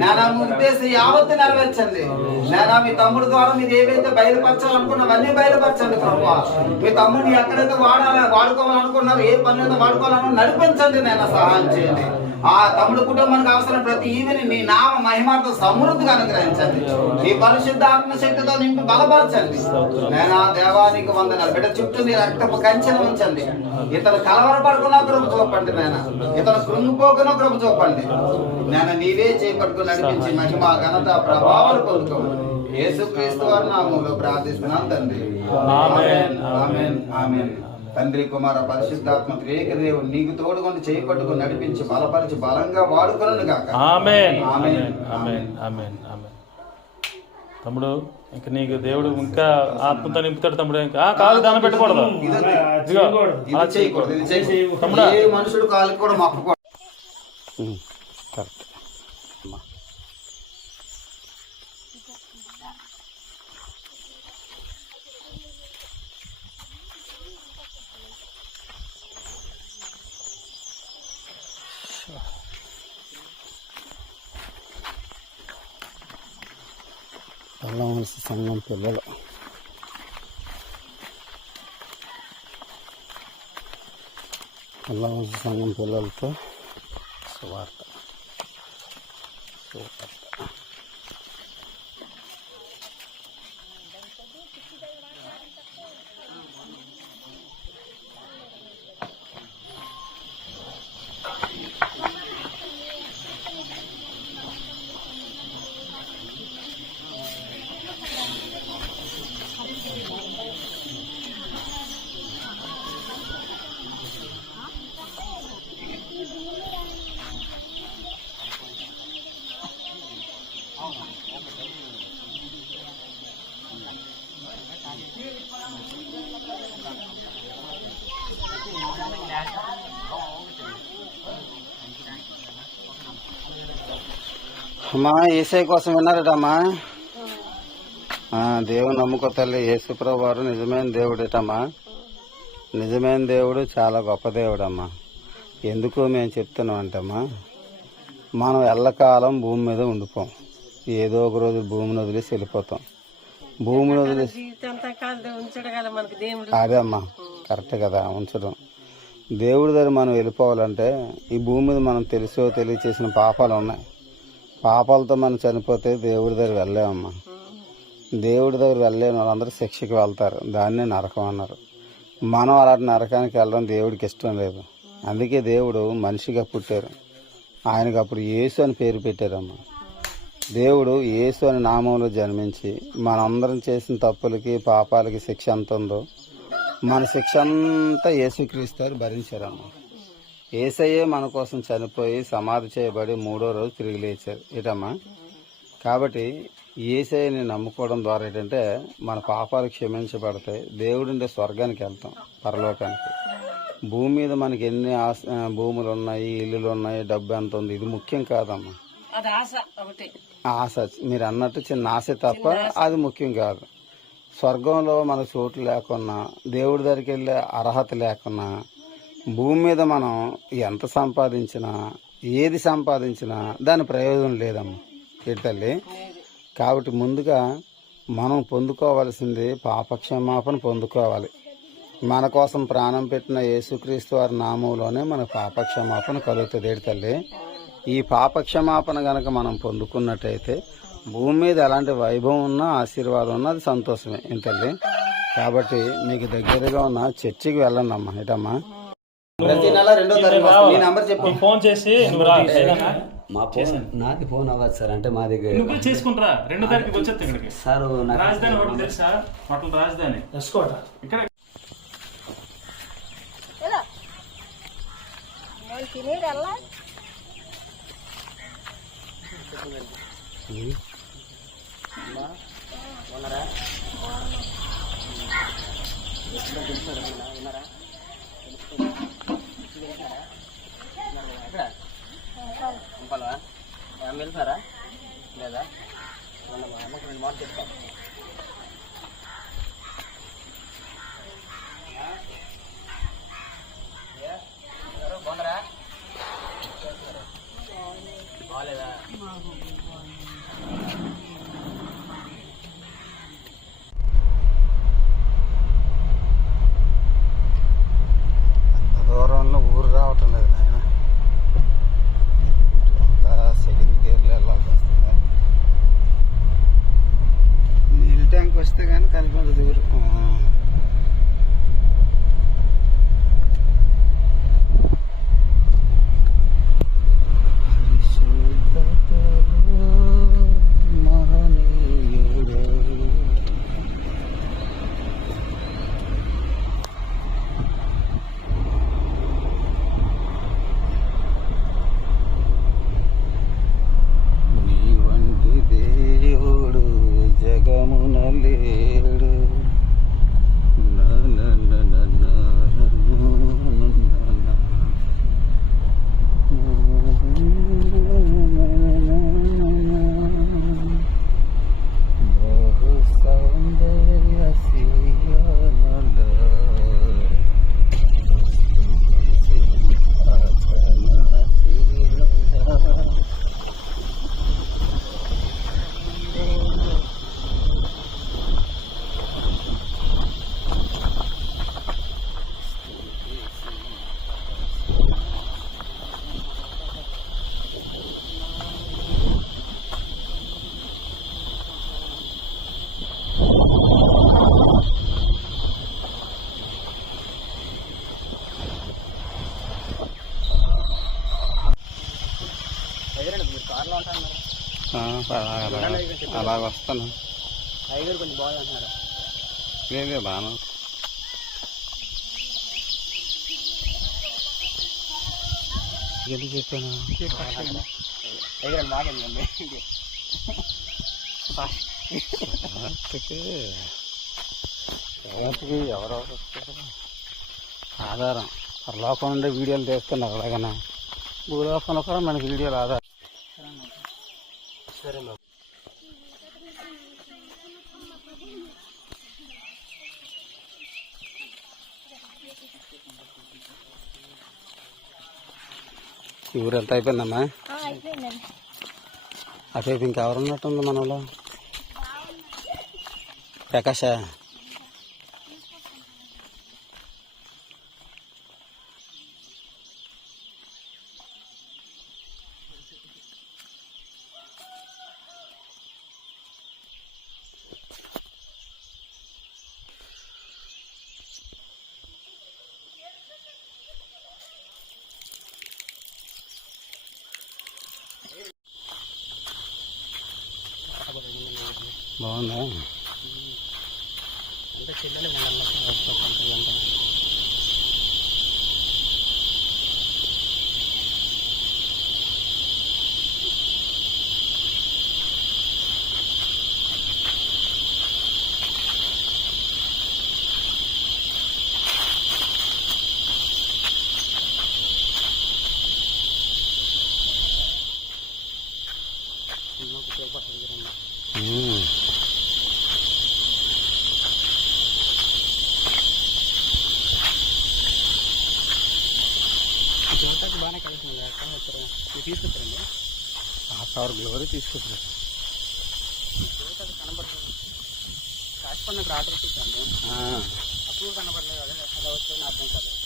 నాయనా, మీ ఉద్దేశం యావత్తు నెరవేర్చండి నాయనా. మీ తమ్ముడు ద్వారా మీరు ఏవైతే బయలుపరచాలనుకున్నావన్నీ బయలుపరచండి ప్రభువా. మీ తమ్ముడిని ఎక్కడైతే వాడుకోవాలనుకున్నారు, ఏ పని అయితే వాడుకోవాలనుకున్నా నడిపించండి నాయనా, సహాయం చేయండి. ఆ తమ్ముడు కుటుంబానికి అవసరం ప్రతి ఈవిని నీ నామ మహిమార్థం సమృద్ధిగా అనుగ్రహించండి. నీ పరిశుద్ధ ఆత్మశక్తితో నింపి బలపరచండి నేనా. దేవానికి వందనాలు. బిడ్డ చుట్టూ నీ రక్తపు కంచెను ఉంచండి. ఇతను కలవరపడుకున్నా కృప చూపండి నాయన, ఇతను కృంగిపోకున్నా కృప చూపండి నాయన. నీవే చేపట్టుకుని నడిపించి మహిమ ఘనత ప్రభావాలు పొందుకోండి. యేసుక్రీస్తు వారి నామములో ప్రార్థిస్తున్నాను తండ్రి. ఆమేన్, ఆమేన్, ఆమేన్. తండ్రి, కుమార, పరిశుద్ధాత్మ త్రియేక దేవుడు నీకు తోడుకొని చేపట్టుకుని నడిపించి బలపరిచి బలంగా వాడుకొను గాక. ఆమేన్, ఆమేన్, ఆమేన్, ఆమేన్, ఆమేన్. తమ్ముడు, ఇంక నీకు దేవుడు ఇంకా ఆత్మతో నింపుతాడు తమ్ముడు. ఇంకా కాలు దానం పెట్టకూడదు. ఇదిగో అలా చేయకూడదు, ఇది చేయకూడదు. తమ్ముడా, ఏ మనుషుడు కాలు కూడా మొక్కకూడదు. కరెక్ట్. పల్లవలస సంఘం పిల్లలు పల్లవలస సంఘం పిల్లలతో సువార్త. అమ్మా, ఏసై కోసం విన్నారటమ్మా. దేవుని నమ్ముకో తల్లి. యేసుప్రభు వారు నిజమైన దేవుడటమ్మా. నిజమైన దేవుడు చాలా గొప్ప దేవుడమ్మా. ఎందుకు మేము చెప్తున్నాం అంటమ్మా, మనం ఎల్లకాలం భూమి మీద ఉండిపోం. ఏదో ఒక రోజు భూమిని వదిలేసి వెళ్ళిపోతాం. భూమిని వదిలేసి అదే అమ్మా, కరెక్ట్ కదా ఉంచడం. దేవుడి దగ్గర మనం వెళ్ళిపోవాలంటే ఈ భూమి మీద మనం తెలుసో తెలియచేసిన పాపాలు ఉన్నాయి. పాపాలతో మనం చనిపోతే దేవుడి దగ్గర వెళ్ళలేమమ్మా. దేవుడి దగ్గర వెళ్ళలేని వాళ్ళందరూ శిక్షకి వెళ్తారు. దాన్నే నరకం అన్నారు. మనం అలాంటి నరకానికి వెళ్ళడం దేవుడికి ఇష్టం లేదు. అందుకే దేవుడు మనిషిగా పుట్టారు. ఆయనకు అప్పుడు యేసు అని పేరు పెట్టారమ్మా. దేవుడు యేసు అని నామంలో జన్మించి మనందరం చేసిన తప్పులకి పాపాలకి శిక్ష ఎంత ఉందో మన శిక్ష అంతా యేసుక్రీస్తు భరించారమ్మా. యేసయ్యే మన కోసం చనిపోయి సమాధి చేయబడి 3వ రోజు తిరిగి లేచారు ఏటమ్మా. కాబట్టి యేసయ్యని నమ్ముకోవడం ద్వారా ఏంటంటే మన పాపాలు క్షమించబడతాయి, దేవుడిండే స్వర్గానికి వెళ్తాం, పరలోకానికి. భూమి మీద మనకి ఎన్ని భూములు ఉన్నాయి, ఇల్లులు ఉన్నాయి, డబ్బు ఎంత ఉంది, ఇది ముఖ్యం కాదమ్మా. ఆశ మీరు అన్నట్టు చిన్న ఆశ తప్ప అది ముఖ్యం కాదు. స్వర్గంలో మనకు చోటు లేకున్నా, దేవుడి దగ్గరికి వెళ్ళే అర్హత లేకున్నా, భూమి మీద మనం ఎంత సంపాదించినా, ఏది సంపాదించినా దాని ప్రయోజనం లేదమ్మా ఏంటి తల్లి. కాబట్టి ముందుగా మనం పొందుకోవాల్సింది పాపక్షమాపణ పొందుకోవాలి. మన కోసం ప్రాణం పెట్టిన యేసుక్రీస్తు వారి నామంలోనే మన పాపక్షమాపణ కలుగుతుంది ఏంటి తల్లి. ఈ పాపక్షమాపణ గనక మనం పొందుకున్నట్టయితే భూమి మీద ఎలాంటి వైభవం ఉన్నా, ఆశీర్వాదం ఉన్నా అది సంతోషమే ఏం తల్లి. కాబట్టి మీకు దగ్గరగా ఉన్న చర్చికి వెళ్ళండి అమ్మా. ఏటమ్మా ప్రతి నెల 2వ తారీఖు నీ నంబర్ చెప్పు, ఫోన్ చేసి నువ్వు రా. మా ఫోన్ నాది ఫోన్ అవ్వదు సార్. అంటే మా దగ్గర నువ్వు చేసుకుంటారా 2వ తారీఖు వచ్చేది ఇక్కడికి. సార్ రాజధాని హోటల్ తెలుసా? హోటల్ రాజధాని ఇక్కడ వెళ్తారా లేదా మా అమ్మకు 2 మాటలు చెప్తాను. బాగున్నారా? బాగాలేదా? దూరంలో ఊరు రావటం లేదు నాయన. అంతా సెకండ్ గేర్లో వెళ్ళాల్సి వస్తుంది. నీళ్ళ ట్యాంక్ వస్తే కానీ కలిపి దూరం. అలా వస్తాను. కొంచెం బాగుంటున్నారా? లేదు బాగా చెప్పాను. ఎవరెవరు ఆధారం పరలోకం ఉండే వీడియోలు తీస్తున్నారు. అలాగనే భూలోకంలో కూడా మనకి వీడియోలు ఆధారం. సరే మా ఈ ఊరంతా అయిపోయిందమ్మా. అటువైపు ఇంకెవరు ఉన్నట్టుంది మనలో? ప్రకాశ బాగుందా? అంటే చెల్లెలు మళ్ళీ బాగానే కలిసింది తీసుకుంటారండి 1000 వరకు తీసుకుంటారు. కనబడుతుంది రాజపడిన ఆర్డర్ ఇచ్చాను అప్పుడు కనబడలేదు అదే ఎలా వచ్చాయని అర్థం కాలేదు.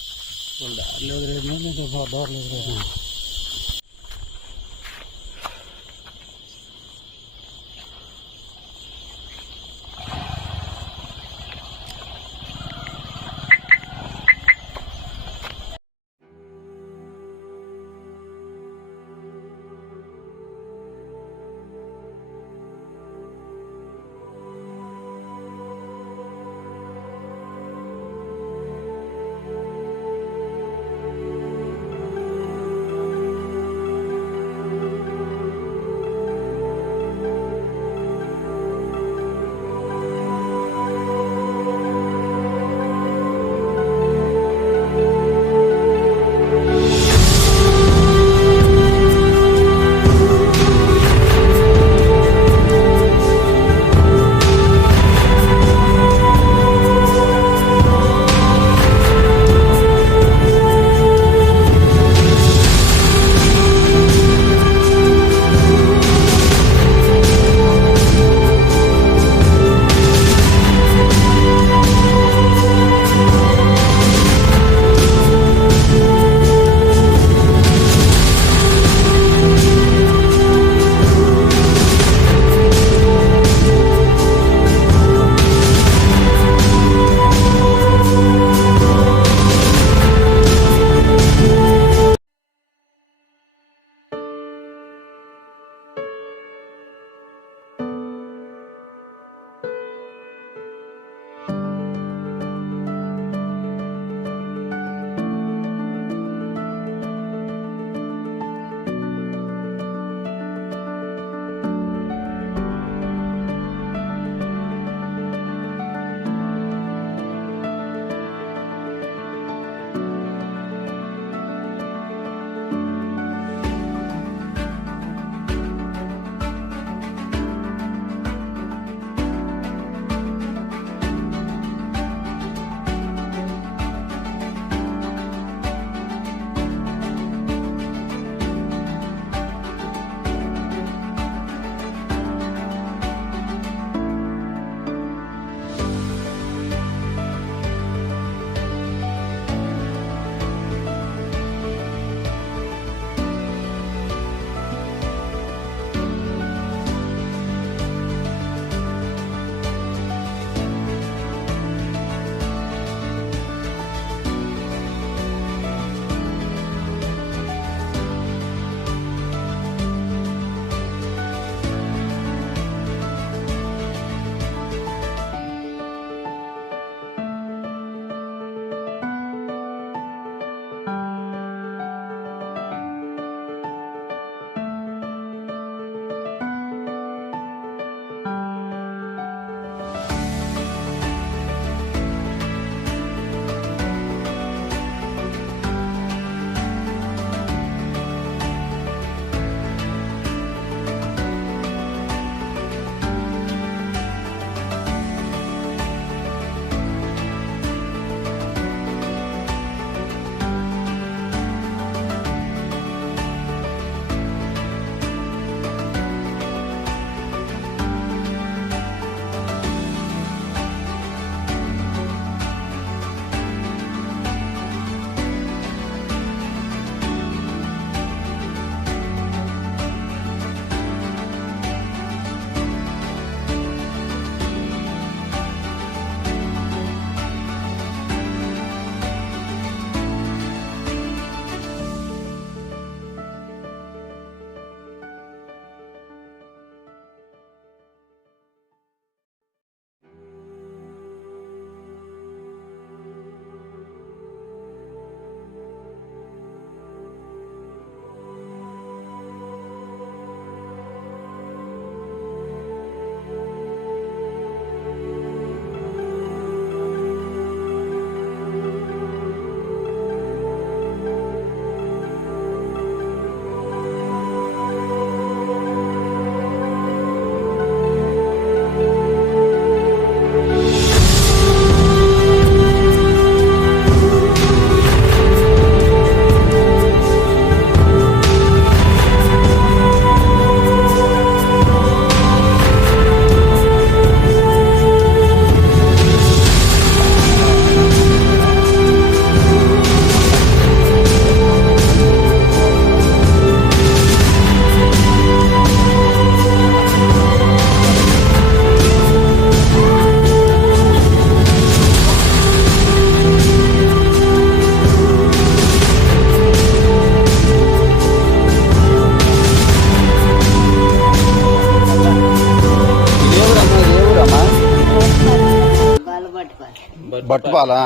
బట్టుపాలా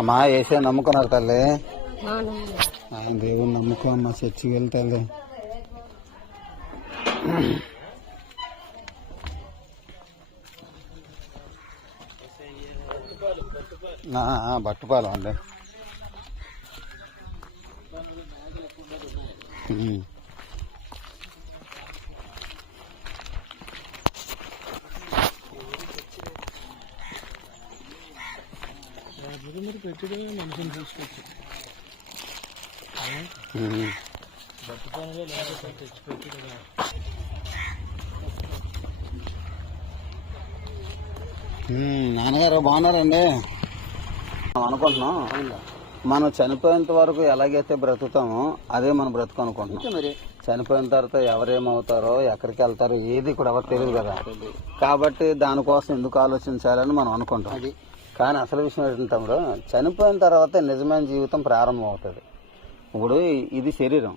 అమ్మా వేసే నమ్ముకున్నారు తల్లి, ఆయన దేవుని నమ్ముకో అమ్మా, చర్చికి వెళ్ళి తల్లి. బట్టుపాలం అండి. నాన్నగారు బాగున్నారండి? అనుకుంటున్నాం మనం చనిపోయేంత వరకు ఎలాగైతే బ్రతుకుతామో అదే మనం బ్రతుకు అనుకుంటున్నాం. మరి చనిపోయిన తర్వాత ఎవరేమవుతారో ఎక్కడికి వెళ్తారో ఏది కూడా ఎవరు తెలియదు కదా, కాబట్టి దానికోసం ఎందుకు ఆలోచించాలని మనం అనుకుంటాం. కానీ అసలు విషయం ఏంటంటే తమ్ముడు, చనిపోయిన తర్వాత నిజమైన జీవితం ప్రారంభం అవుతుంది. ఇప్పుడు ఇది శరీరం,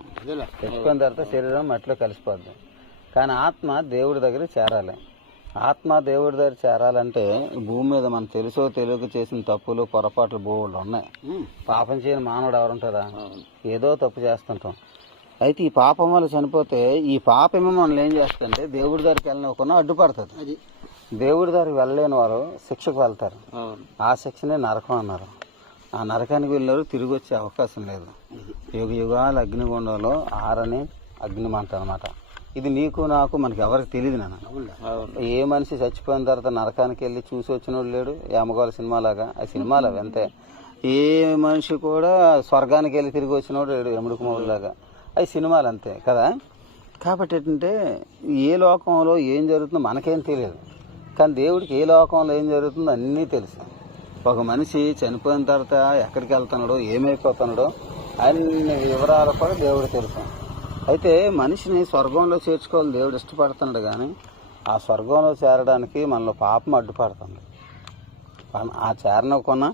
చచ్చిపోయిన తర్వాత శరీరం మట్టిలో కలిసిపోద్ది. కానీ ఆత్మ దేవుడి దగ్గర చేరాలి. ఆత్మ దేవుడి దగ్గర చేరాలంటే భూమి మీద మనం తెలుసో తెలియక చేసిన తప్పులు పొరపాట్లు బోళ్ళు ఉన్నాయి. పాపం చేయని మానవుడు ఎవరుంటారా? ఏదో తప్పు చేస్తుంటాం. అయితే ఈ పాపం వల్ల చనిపోతే ఈ పాపమేమో మనల్ని ఏం చేస్తుంటే దేవుడి దగ్గరికి వెళ్ళినకుండా అడ్డుపడుతుంది. దేవుడి దగ్గరికి వెళ్ళలేని వారు శిక్షకు వెళ్తారు. ఆ శిక్షనే నరకం అన్నారు. ఆ నరకానికి వెళ్ళినారు తిరిగి వచ్చే అవకాశం లేదు. యుగ యుగాలు అగ్నిగుండంలో ఆరని అగ్నిమంట అనమాట. ఇది నీకు నాకు మనకి ఎవరికి తెలియదు నాన్న. ఏ మనిషి చచ్చిపోయిన తర్వాత నరకానికి వెళ్ళి చూసి వచ్చినోడు లేడు. అమ్మగోళ సినిమాలాగా ఆ సినిమాలు అవి అంతే. ఏ మనిషి కూడా స్వర్గానికి వెళ్ళి తిరిగి వచ్చినోడు లేడు ఎముడుకు మౌలాగా. అవి సినిమాలు అంతే కదా. కాబట్టి ఏంటంటే ఏ లోకంలో ఏం జరుగుతుందో మనకేం తెలియదు, కానీ దేవుడికి ఏ లోకంలో ఏం జరుగుతుందో అన్నీ తెలుసు. ఒక మనిషి చనిపోయిన తర్వాత ఎక్కడికి వెళ్తున్నాడో ఏమైపోతున్నాడో అన్ని వివరాలు కూడా దేవుడు తెలుసు. అయితే మనిషిని స్వర్గంలో చేర్చుకోవాలి దేవుడు ఇష్టపడుతున్నాడు, కానీ ఆ స్వర్గంలో చేరడానికి మనలో పాపం అడ్డుపడుతుంది. ఆ చేరనకున్న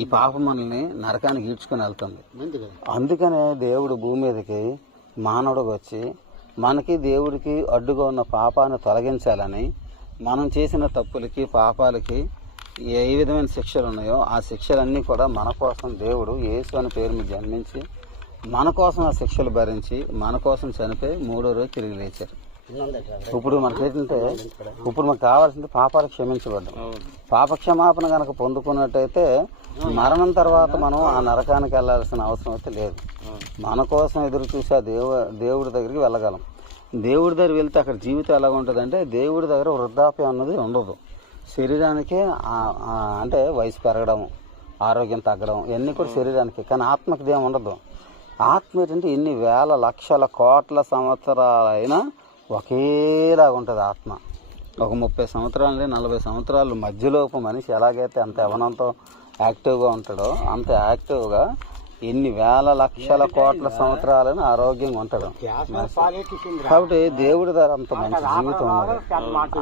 ఈ పాపం మనల్ని నరకానికి ఈడ్చుకొని వెళ్తుంది. అందుకనే దేవుడు భూమి మీదకి మానవుడికి వచ్చి మనకి దేవుడికి అడ్డుగా ఉన్న పాపాన్ని తొలగించాలని, మనం చేసిన తప్పులకి పాపాలకి ఏ విధమైన శిక్షలు ఉన్నాయో ఆ శిక్షలన్నీ కూడా మన కోసం దేవుడు యేసు అనే పేరు మీద జన్మించి మన కోసం ఆ శిక్షలు భరించి మన కోసం చనిపోయి 3వ రోజు తిరిగి లేచారు. ఇప్పుడు మనకి ఏంటంటే ఇప్పుడు మనకు కావాల్సింది పాపాలు క్షమించబడ్డం. పాప క్షమాపణ కనుక పొందుకున్నట్టయితే మరణం తర్వాత మనం ఆ నరకానికి వెళ్లాల్సిన అవసరం అయితే లేదు. మన కోసం ఎదురు చూసి ఆ దేవుడి దగ్గరికి వెళ్ళగలం. దేవుడి దగ్గర వెళ్తే అక్కడ జీవితం ఎలా ఉంటుందంటే దేవుడి దగ్గర వృద్ధాప్యం అన్నది ఉండదు. శరీరానికి అంటే వయసు పెరగడం, ఆరోగ్యం తగ్గడం ఇవన్నీ కూడా శరీరానికి, కానీ ఆత్మకి ఏమి ఉండదు. ఆత్మ ఏంటంటే ఎన్ని వేల లక్షల కోట్ల సంవత్సరాలైనా ఒకేలాగా ఉంటుంది ఆత్మ. ఒక 30 సంవత్సరాల నుండి 40 సంవత్సరాల మధ్యలోపు మనిషి ఎలాగైతే అంత యవనంతో యాక్టివ్గా ఉంటాడో అంత యాక్టివ్గా ఎన్ని వేల లక్షల కోట్ల సంవత్సరాలను ఆరోగ్యంగా ఉంటాడు. కాబట్టి దేవుడి ద్వారా అంత మంచి జీవితం ఉన్నది.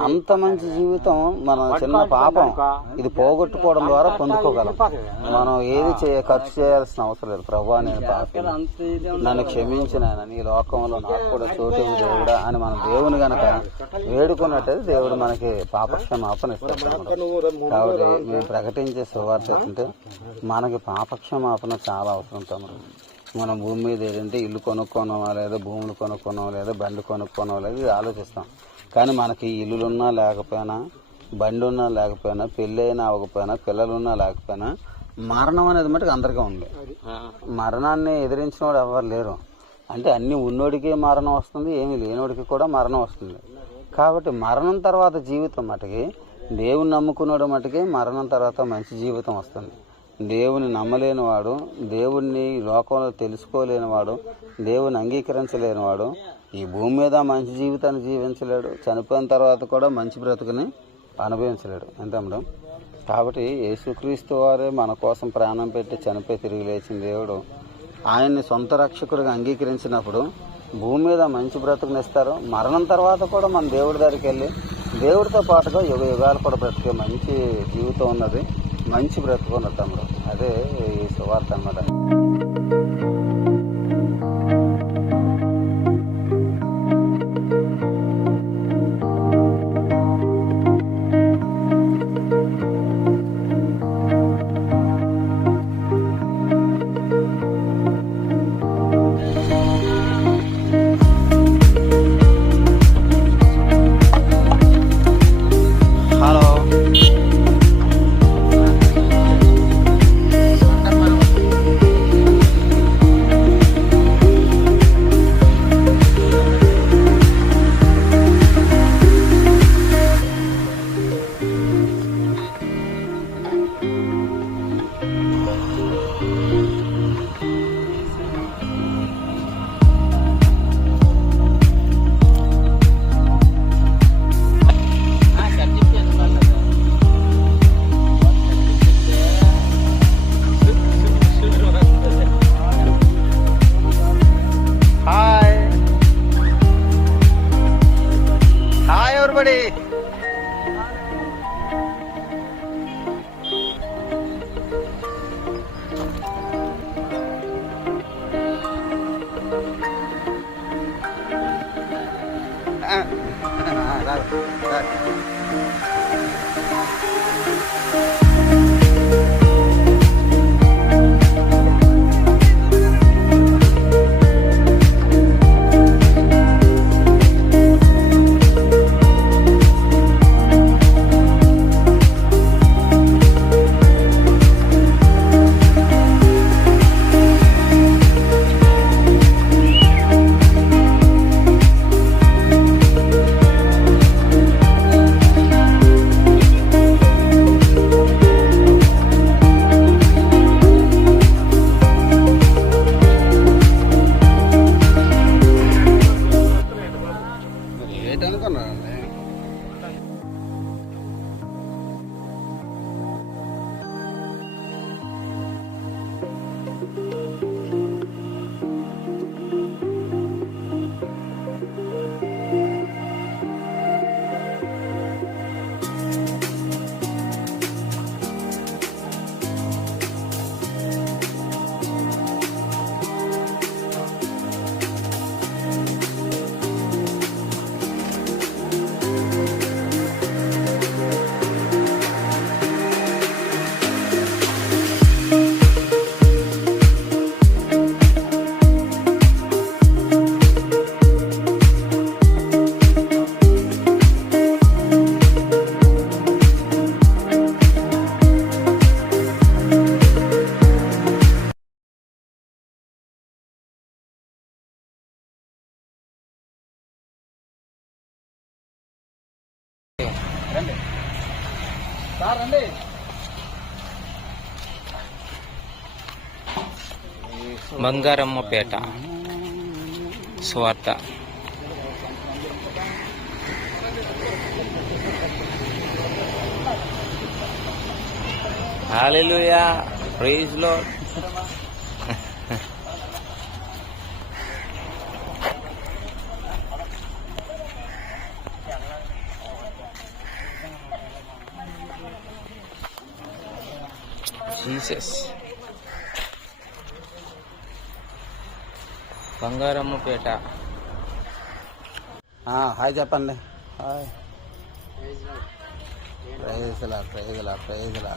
అంత మంచి జీవితం మనం చిన్న పాపం ఇది పోగొట్టుకోవడం ద్వారా పొందుకోగలం. మనం ఏది ఖర్చు చేయాల్సిన అవసరం లేదు. ప్రభువా నేను పాపి, నన్ను క్షమించిన నీ లోకంలో నాకు కూడా చోటు దేవుడా అని మనం దేవుని గనక వేడుకున్నట్టయితే దేవుడు మనకి పాపక్షమాపణ ఇస్తాడు. కాబట్టి మేము ప్రకటించే సువార్త ఏంటంటే మనకి పాపక్షమాపణ చాలా అవసరం. మనం భూమి మీద ఏంటంటే ఇల్లు కొనుక్కోనమా లేదా భూములు కొనుక్కోనమా లేదా బండి కొనుక్కోనమా లేదా ఇది ఆలోచిస్తాం. కానీ మనకి ఇల్లులున్నా లేకపోయినా, బండి ఉన్నా లేకపోయినా, పెళ్ళి అయినా అవ్వకపోయినా, పిల్లలున్నా లేకపోయినా మరణం అనేది మటుకు అందరికీ ఉంది. మరణాన్ని ఎదిరించిన వాడు ఎవరు లేరు. అంటే అన్ని ఉన్నోడికి మరణం వస్తుంది, ఏమీ లేనోడికి కూడా మరణం వస్తుంది. కాబట్టి మరణం తర్వాత జీవితం మటుకి దేవుని నమ్ముకున్నాడు మటుకి మరణం తర్వాత మంచి జీవితం వస్తుంది. దేవుని నమ్మలేనివాడు, దేవుణ్ణి లోకంలో తెలుసుకోలేనివాడు, దేవుని అంగీకరించలేనివాడు ఈ భూమి మీద మంచి జీవితాన్ని జీవించలేడు. చనిపోయిన తర్వాత కూడా మంచి బ్రతుకుని అనుభవించలేడు. ఎంత మేడం? కాబట్టి యేసుక్రీస్తు వారే మన కోసం ప్రాణం పెట్టి చనిపోయి తిరిగి లేచిన దేవుడు ఆయన్ని సొంత రక్షకుడిగా అంగీకరించినప్పుడు భూమి మీద మంచి బ్రతుకునిస్తారు. మరణం తర్వాత కూడా మన దేవుడి దగ్గరికి వెళ్ళి దేవుడితో పాటుగా యుగ యుగాలు కూడా బ్రతికే మంచి జీవితం ఉన్నది, మంచి బ్రతుకున్నట్టు తమ్ముడు. అదే ఈ సువార్త అన్నమాట. నిలబడి ఏంటనుకున్నా బంగారమ్మపేట స్వార్థ. హల్లెలూయా, praise lord. Jesus. Bangarammapeta. Hi చెప్పండి. హాయ్. ప్రైజ్లా ప్రైజ్లా ప్రైజ్లా.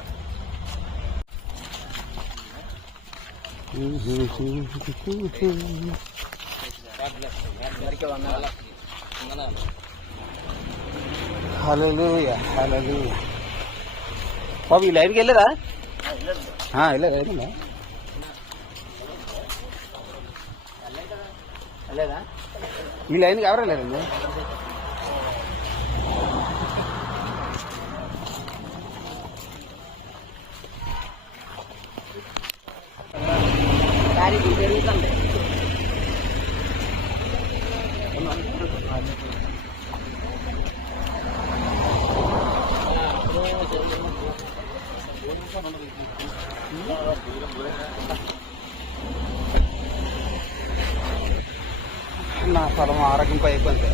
హల్లెలూయా హల్లెలూయా. బాబు ఈ లైన్కి వెళ్ళారా? వెళ్ళారా? ఈ లైన్కి ఎవరు వెళ్ళారండి? జరుగుతుంది. నా పొలం ఆరోగ్యం అయిపోయింది.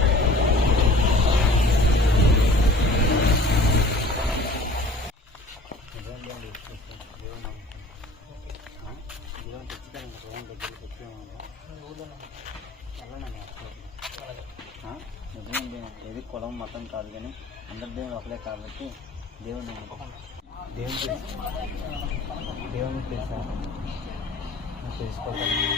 ఏది కులం మతం కాదు, కానీ అందరి దేవుడు ఒకలే కాబట్టి దేవుని దేవుని తెలుసుకోగలను.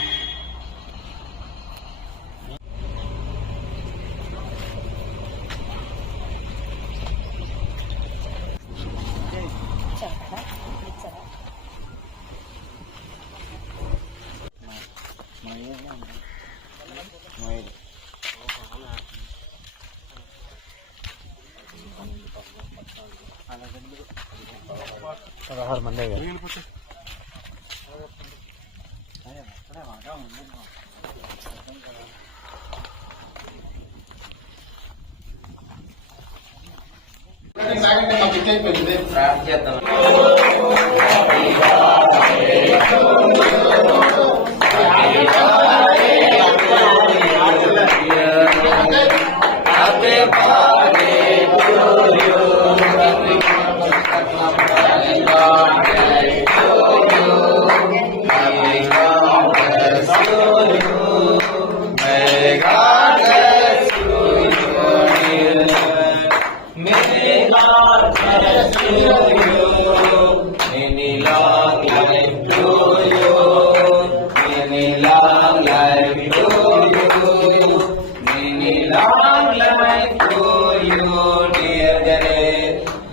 మంది Happy birthday.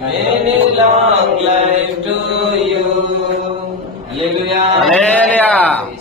Many long life to you. Hallelujah.